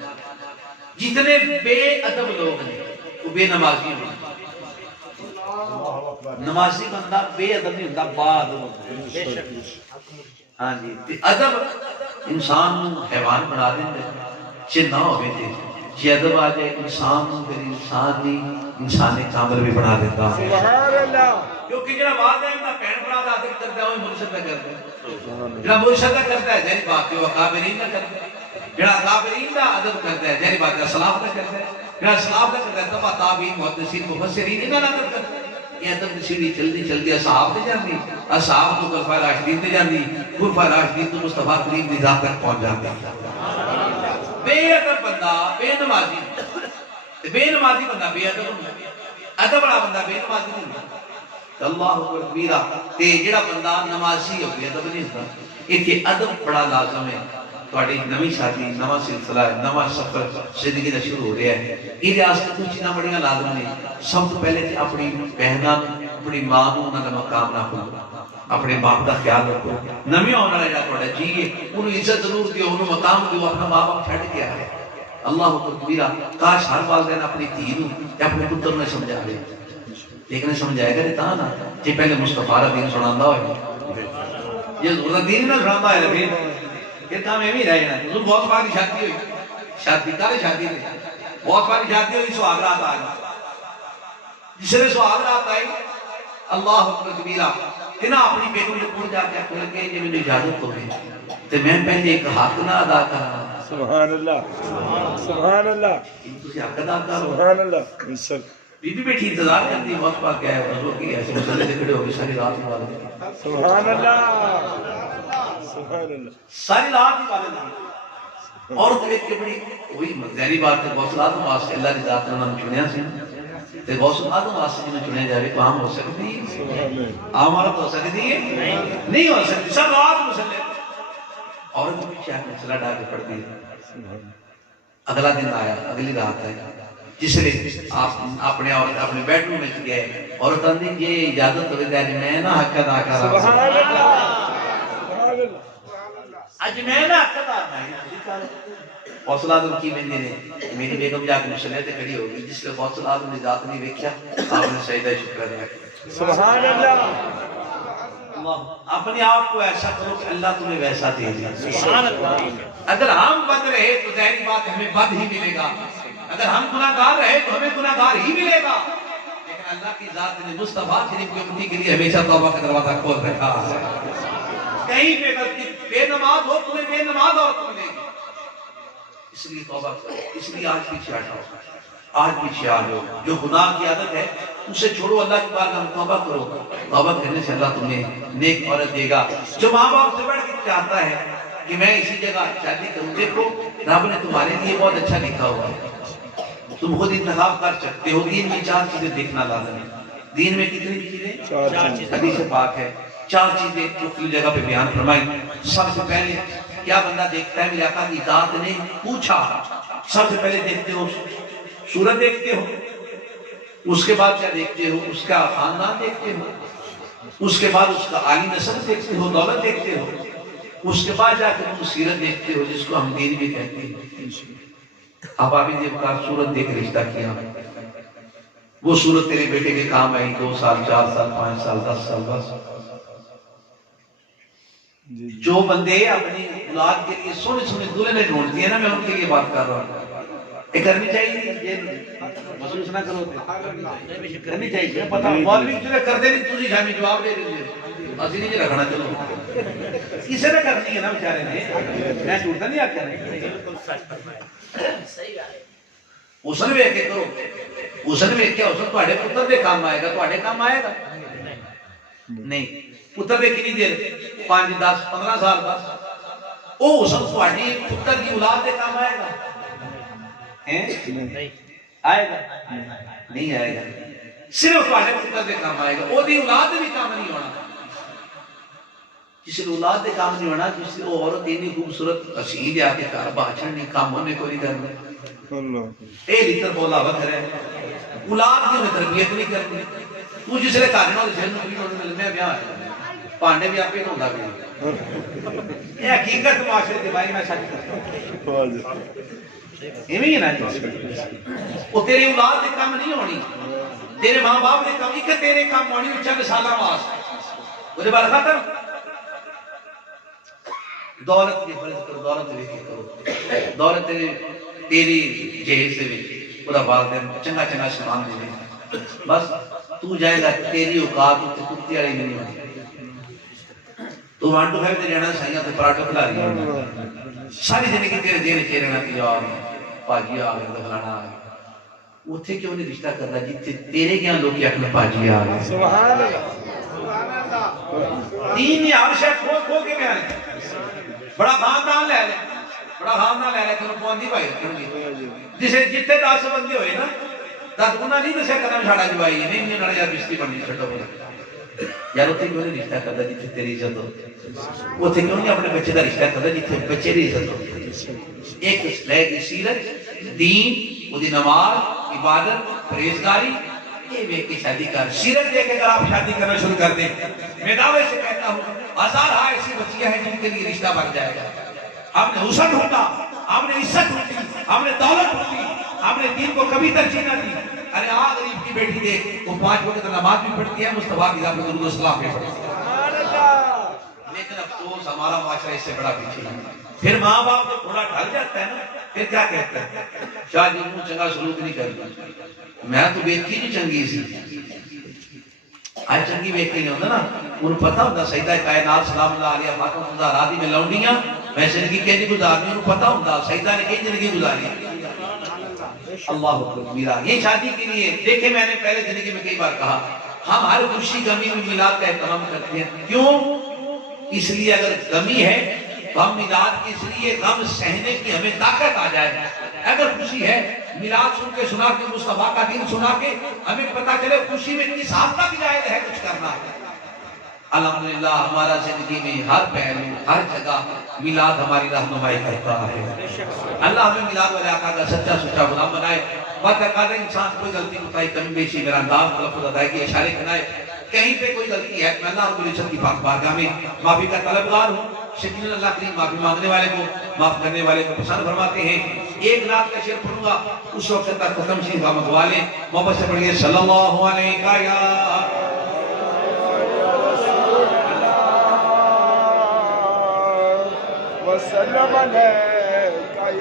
جتنے بے ادب لوگ ہیں وہ بے نمازی ہیں نمازی بندہ بے ادب نہیں ہوتا با ادب ہاں جی ادب انسان حیوان بنا دیں چھ نہ ہوئے تھے جی ادب آ جائے انسان پھر انسان دی انسان کامل بھی بنا دیتا سبحان اللہ کیونکہ جڑا والدین دا بہن بھرا دا ادب کرتا ہے وہ مرشد دا کرتا ہے جڑا مرشد دا کرتا ہے جہری بات وہ اکابرین دا کرتا ہے جڑا اکابرین دا ادب کرتا ہے جہری بات اسلاف دا کرتا ہے جڑا اسلاف دا کرتا ہے تبع تابعین محدثین مفسرین انہاں دا ادب کرتا ہے یہ ادب دی سیڑھی چلدی اصحاب تے جاندی اصحاب تو خلفائے راشدین تے جاندی خلفائے راشدین تو مصطفیٰ کریم دی ذات تک پہنچ جاندی بے ادب بندہ بے نمازی بندہ بے ادب ہوتا ہے ادب والا بندہ بے نمازی نہیں ہوتا اللہ اکبر کبیرہ تے جڑا بندہ نمازی ہو بے ادب نہیں ہوتا ایک ادب بڑا لازم ہے تہاڈی نویں شادی نواں سلسلہ ہے نواں سفر زندگی دا شروع ہو رہا ہے یہ واسطے کچھ چیزاں بڑیاں لازم نے سب تو پہلے تے اپنی بہناں اپنی ماں نوں انہاں دا مقام نہ بھولو اپنے باپ دا خیال رکھو نویں آنے والا جڑا تہاڈا جی ہے اونوں عزت ضرور دیو اونوں مقام دیو اپنا ماں باپ چھڈ کے آئے اللہ اکبر کبیرہ کاش ہر والدین اپنی دھی نوں تے اپنے پتر نوں سمجھا دے لیکن سمجھائے گا تا نا جے پہلے مصطفیٰ دا دین سناندا ہوئے یہ ضرورت دین نہ سناندا ہے پھر پھر کام میں بھی رہے نا حضور بہت باری شادی ہوئی شادی کالے شادی تھے بہت باری شادی ہوئی سہاگ رات آ گئی جس نے سہاگ رات آئی اللہ اکبر کبیرہ تینا اپنی بیگم نے کون جا کے کھول کے یہ مجھے اجازت ہو گئی تو میں پہلے ایک حق نہ ادا کرا سبحان اللہ سبحان اللہ تسی حق ادا کرو سبحان اللہ انشاء بی بی بیٹھی انتظار کرتی ہے بہت پاک ہے حضور کی ایسے مسئلے سے کھڑے ہو گئے ساری رات عبادت کی سبحان اللہ سبحان اللہ ساری رات عبادت کی اور دیکھ کے بڑی وہی ظاہری بات ہے غوث اعظم واسطے اللہ کی ذات نے انہوں نے چنیا سی تے غوث اعظم واسطے جنہیں چنے جاوے تو عام ہو سکتی ہے عام عورت ہو سکتی ہے نہیں ہو سکتی سب رات مسلے عورت بھی پیچھے آکے مسئلہ ڈال کے پڑھتی ہے اگلا دن آیا اگلی رات ہے جس نے آپ اپنے بیڈ روم میں گئے عورت نے یہ اجازت ہوئی تھی میں نہ حق ادا کر رہا سبحان اللہ اج میں نہ حق ادا کر غوث اعظم کی بندے نے میری بیگم جا کے مسئلے تے کھڑی ہو گئی جس نے غوث اعظم نے ذات نہیں دیکھا آپ نے سجدہ شکر ادا کیا سبحان اللہ اپنے آپ کو ایسا کرو کہ اللہ تمہیں ویسا دے دے سبحان اللہ اگر ہم بد رہے تو ظاہری بات ہمیں بد ہی ملے گا اگر ہم گناہگار رہے تو ہمیں گناہگار ہی ملے گا لیکن اللہ کی ذات نے مصطفیٰ شریف کی امتی کے لیے ہمیشہ توبہ کا دروازہ کھول رکھا ہے کہیں پہ غلطی بے نماز ہو تمہیں بے نماز اور تم ملے گی اس لیے توبہ کرو اس لیے آج پیچھے ہٹاؤ آج پیچھے آ جاؤ جو گناہ کی عادت ہے اسے چھوڑو اللہ کی بارگاہ میں توبہ کرو توبہ کرنے سے اللہ تمہیں نیک عورت دے گا جو ماں باپ سے بڑھ کے چاہتا ہے کہ میں اسی جگہ شادی کروں دیکھو رب نے تمہارے لیے بہت اچھا لکھا ہوا ہے تم خود انتخاب کر سکتے ہو دین میں 4 چیزیں دیکھنا لازم ہے دین میں کتنی چیزیں 4 چیزیں حدیث پاک ہے 4 چیزیں مختلف جگہ پہ بیان فرمائی سب سے پہلے کیا بندہ دیکھتا ہے میرے آقا کی ذات نے پوچھا سب سے پہلے دیکھتے ہو صورت دیکھتے ہو اس کے بعد کیا دیکھتے ہو اس کا خاندان دیکھتے ہو اس کے بعد اس کا عالی نسل دیکھتے ہو دولت دیکھتے ہو اس کے بعد جا کے تم سیرت دیکھتے ہو جس کو ہم دین بھی کہتے ہیں اب آپ نے جب صورت دیکھ رشتہ کیا وہ صورت تیرے بیٹے کے کام آئی 2 سال 4 سال 5 سال 10 سال بس جو بندے اپنی اولاد کے لیے سونے سونے دلہنیں ڈھونڈتی ہیں نا میں ان کے لیے بات کر رہا ہوں یہ کرنی چاہیے یہ محسوس نہ کرو کرنی چاہیے پتہ مولوی جو کرتے نہیں تجھے جامع جواب دے دیجیے اسی نہیں رکھنا چلو اسے نہ کرنی ہے نا بیچارے نے میں جھوٹا نہیں آتا حسن ویکھ کے کرو حسن ویکھ کے حسن تواڈے پتر دے کام آئے گا تواڈے کام آئے گا نہیں پتر دے کنی دیر 5 10 15 سال بس او حسن تواڈی پتر دی اولاد دے کام آئے گا نہیں آئے گا نہیں آئے گا صرف تواڈے پتر دے کام آئے گا او دی اولاد دے بھی کام نہیں ہونا جس اولاد دے کام نہیں ہونا جس او عورت اتنی خوبصورت حسین دے آکے گھر باچن نہیں کام ہونے کو نہیں کرنا اللہ اے لتر بولا وکر ہے اولاد کی تربیت نہیں کرنی تو جس نے کہا نال جن بھی نوں مل میں بیاہ ہے پانڈے بھی اپے ہوندا بھی اے حقیقت معاشرے دی بھائی میں سچ کرتا ہوں ایویں ہی نا او تیری اولاد دے کام نہیں ہونی تیرے ماں باپ دے کام نہیں کہ تیرے کام ہونی چند سالاں واسطے اودے بعد ختم دولت کی فرض کرو دولت ویکھے کرو دولت تیری جہیز دے وچ اودہ والدین چنگا چنگا سامان دے بس تو جائے گا تیری اوقات تے کتے والی نہیں ہونی تو 1 to 5 تے جانا سائیاں تے پراٹھا کھلا رہی ہے ساری زندگی تیرے دین چ رہنا کہ یار پاجی آ گئے فلانا آ گیا اوتھے کیوں نہیں رشتہ کردا جتھے تیرے گیاں لوگ آکھنے پاجی آ گئے سبحان اللہ سبحان اللہ دین نے ہر شے کھو کھو کے بیان بڑا خاندان لے لے بڑا خاندان لے لے تے پوندی بھائی رکھن گے جسے جتنے 10 بندے ہوئے نا 10 گنا نہیں دسیا قدم چھاڑا جوائی نہیں نہیں نال یار بستی بننی چھڈو یار اوتھے کیوں نہیں رشتہ کردا جتھے تیری عزت ہو اوتھے کیوں نہیں اپنے بچے دا رشتہ کردا جتھے بچے دی عزت ہو ایک لے کی سیرت دین اودی نماز عبادت پرہیزگاری یہ ویکھ کے شادی کر سیرت دیکھ کے اگر آپ شادی کرنا شروع کر دیں میں دعوے سے کہتا ہوں ہزارہ ایسی بچیاں ہیں جن کے لیے رشتہ بن جائے گا ہم نے حسن ڈھونڈا ہم نے عزت ڈھونڈی ہم نے دولت ڈھونڈی ہم نے دین کو کبھی ترجیح نہ دی ارے آ غریب کی بیٹی دیکھ وہ 5 وقت نماز بھی پڑھتی ہے مصطفیٰ کی ذات میں درود و سلام بھی پڑھتی ہے لیکن افسوس ہمارا معاشرہ اس سے بڑا پیچھے ہے. پھر ماں باپ کو تھوڑا ڈھل جاتا ہے نا، پھر کیا کہتے ہیں شاہ جی منہ چنگا سلوک نہیں کرتا. میں تو ویکھی نہیں چنگی سی، آج چنگی ویکھی نہیں ہوتا نا، انہوں پتہ ہوتا سیدہ کائنات سلام اللہ علیہ فاطمہ الزہرا دی میں لونڈیاں میں زندگی کیسے گزارنی، انہوں پتہ ہوتا سیدہ نے کئی زندگی گزاری. اللہ اکبر. میرا یہ شادی کے لیے دیکھیں میں نے پہلے زندگی میں کئی بار کہا ہم ہر خوشی غمی میں میلاد کا اہتمام کرتے ہیں. کیوں؟ اس لیے اگر غمی ہے تو ہم میلاد کے ذریعے غم سہنے کی ہمیں طاقت آ جائے. اگر خوشی ہے میلاد سن کے سنا کے مصطفیٰ کا دین سنا کے ہمیں پتہ چلے خوشی میں کس حد تک جائز ہے کچھ کرنا. الحمدللہ ہمارا زندگی میں ہر پہلو ہر جگہ میلاد ہماری رہنمائی کرتا ہے. اللہ ہمیں میلاد والے آقا کا سچا سچا غلام بنائے. بات اقادہ انسان کوئی غلطی کوتاہی کمی بیشی میرا انداز تلفظ ادائیگی اشارے کرائے کہیں پہ کوئی غلطی ہے میں اللہ رب العزت کی پاک بارگاہ میں معافی کا طلبگار ہوں. شکیل اللہ کریم معافی مانگنے والے کو معاف کرنے والے کو پسند فرماتے ہیں. ایک رات کا شعر پڑھوں گا اس وقت تک ختم شریف کا مگوا لیں. محبت سے پڑھیے صلی اللہ علیہ یا وسلم علیہ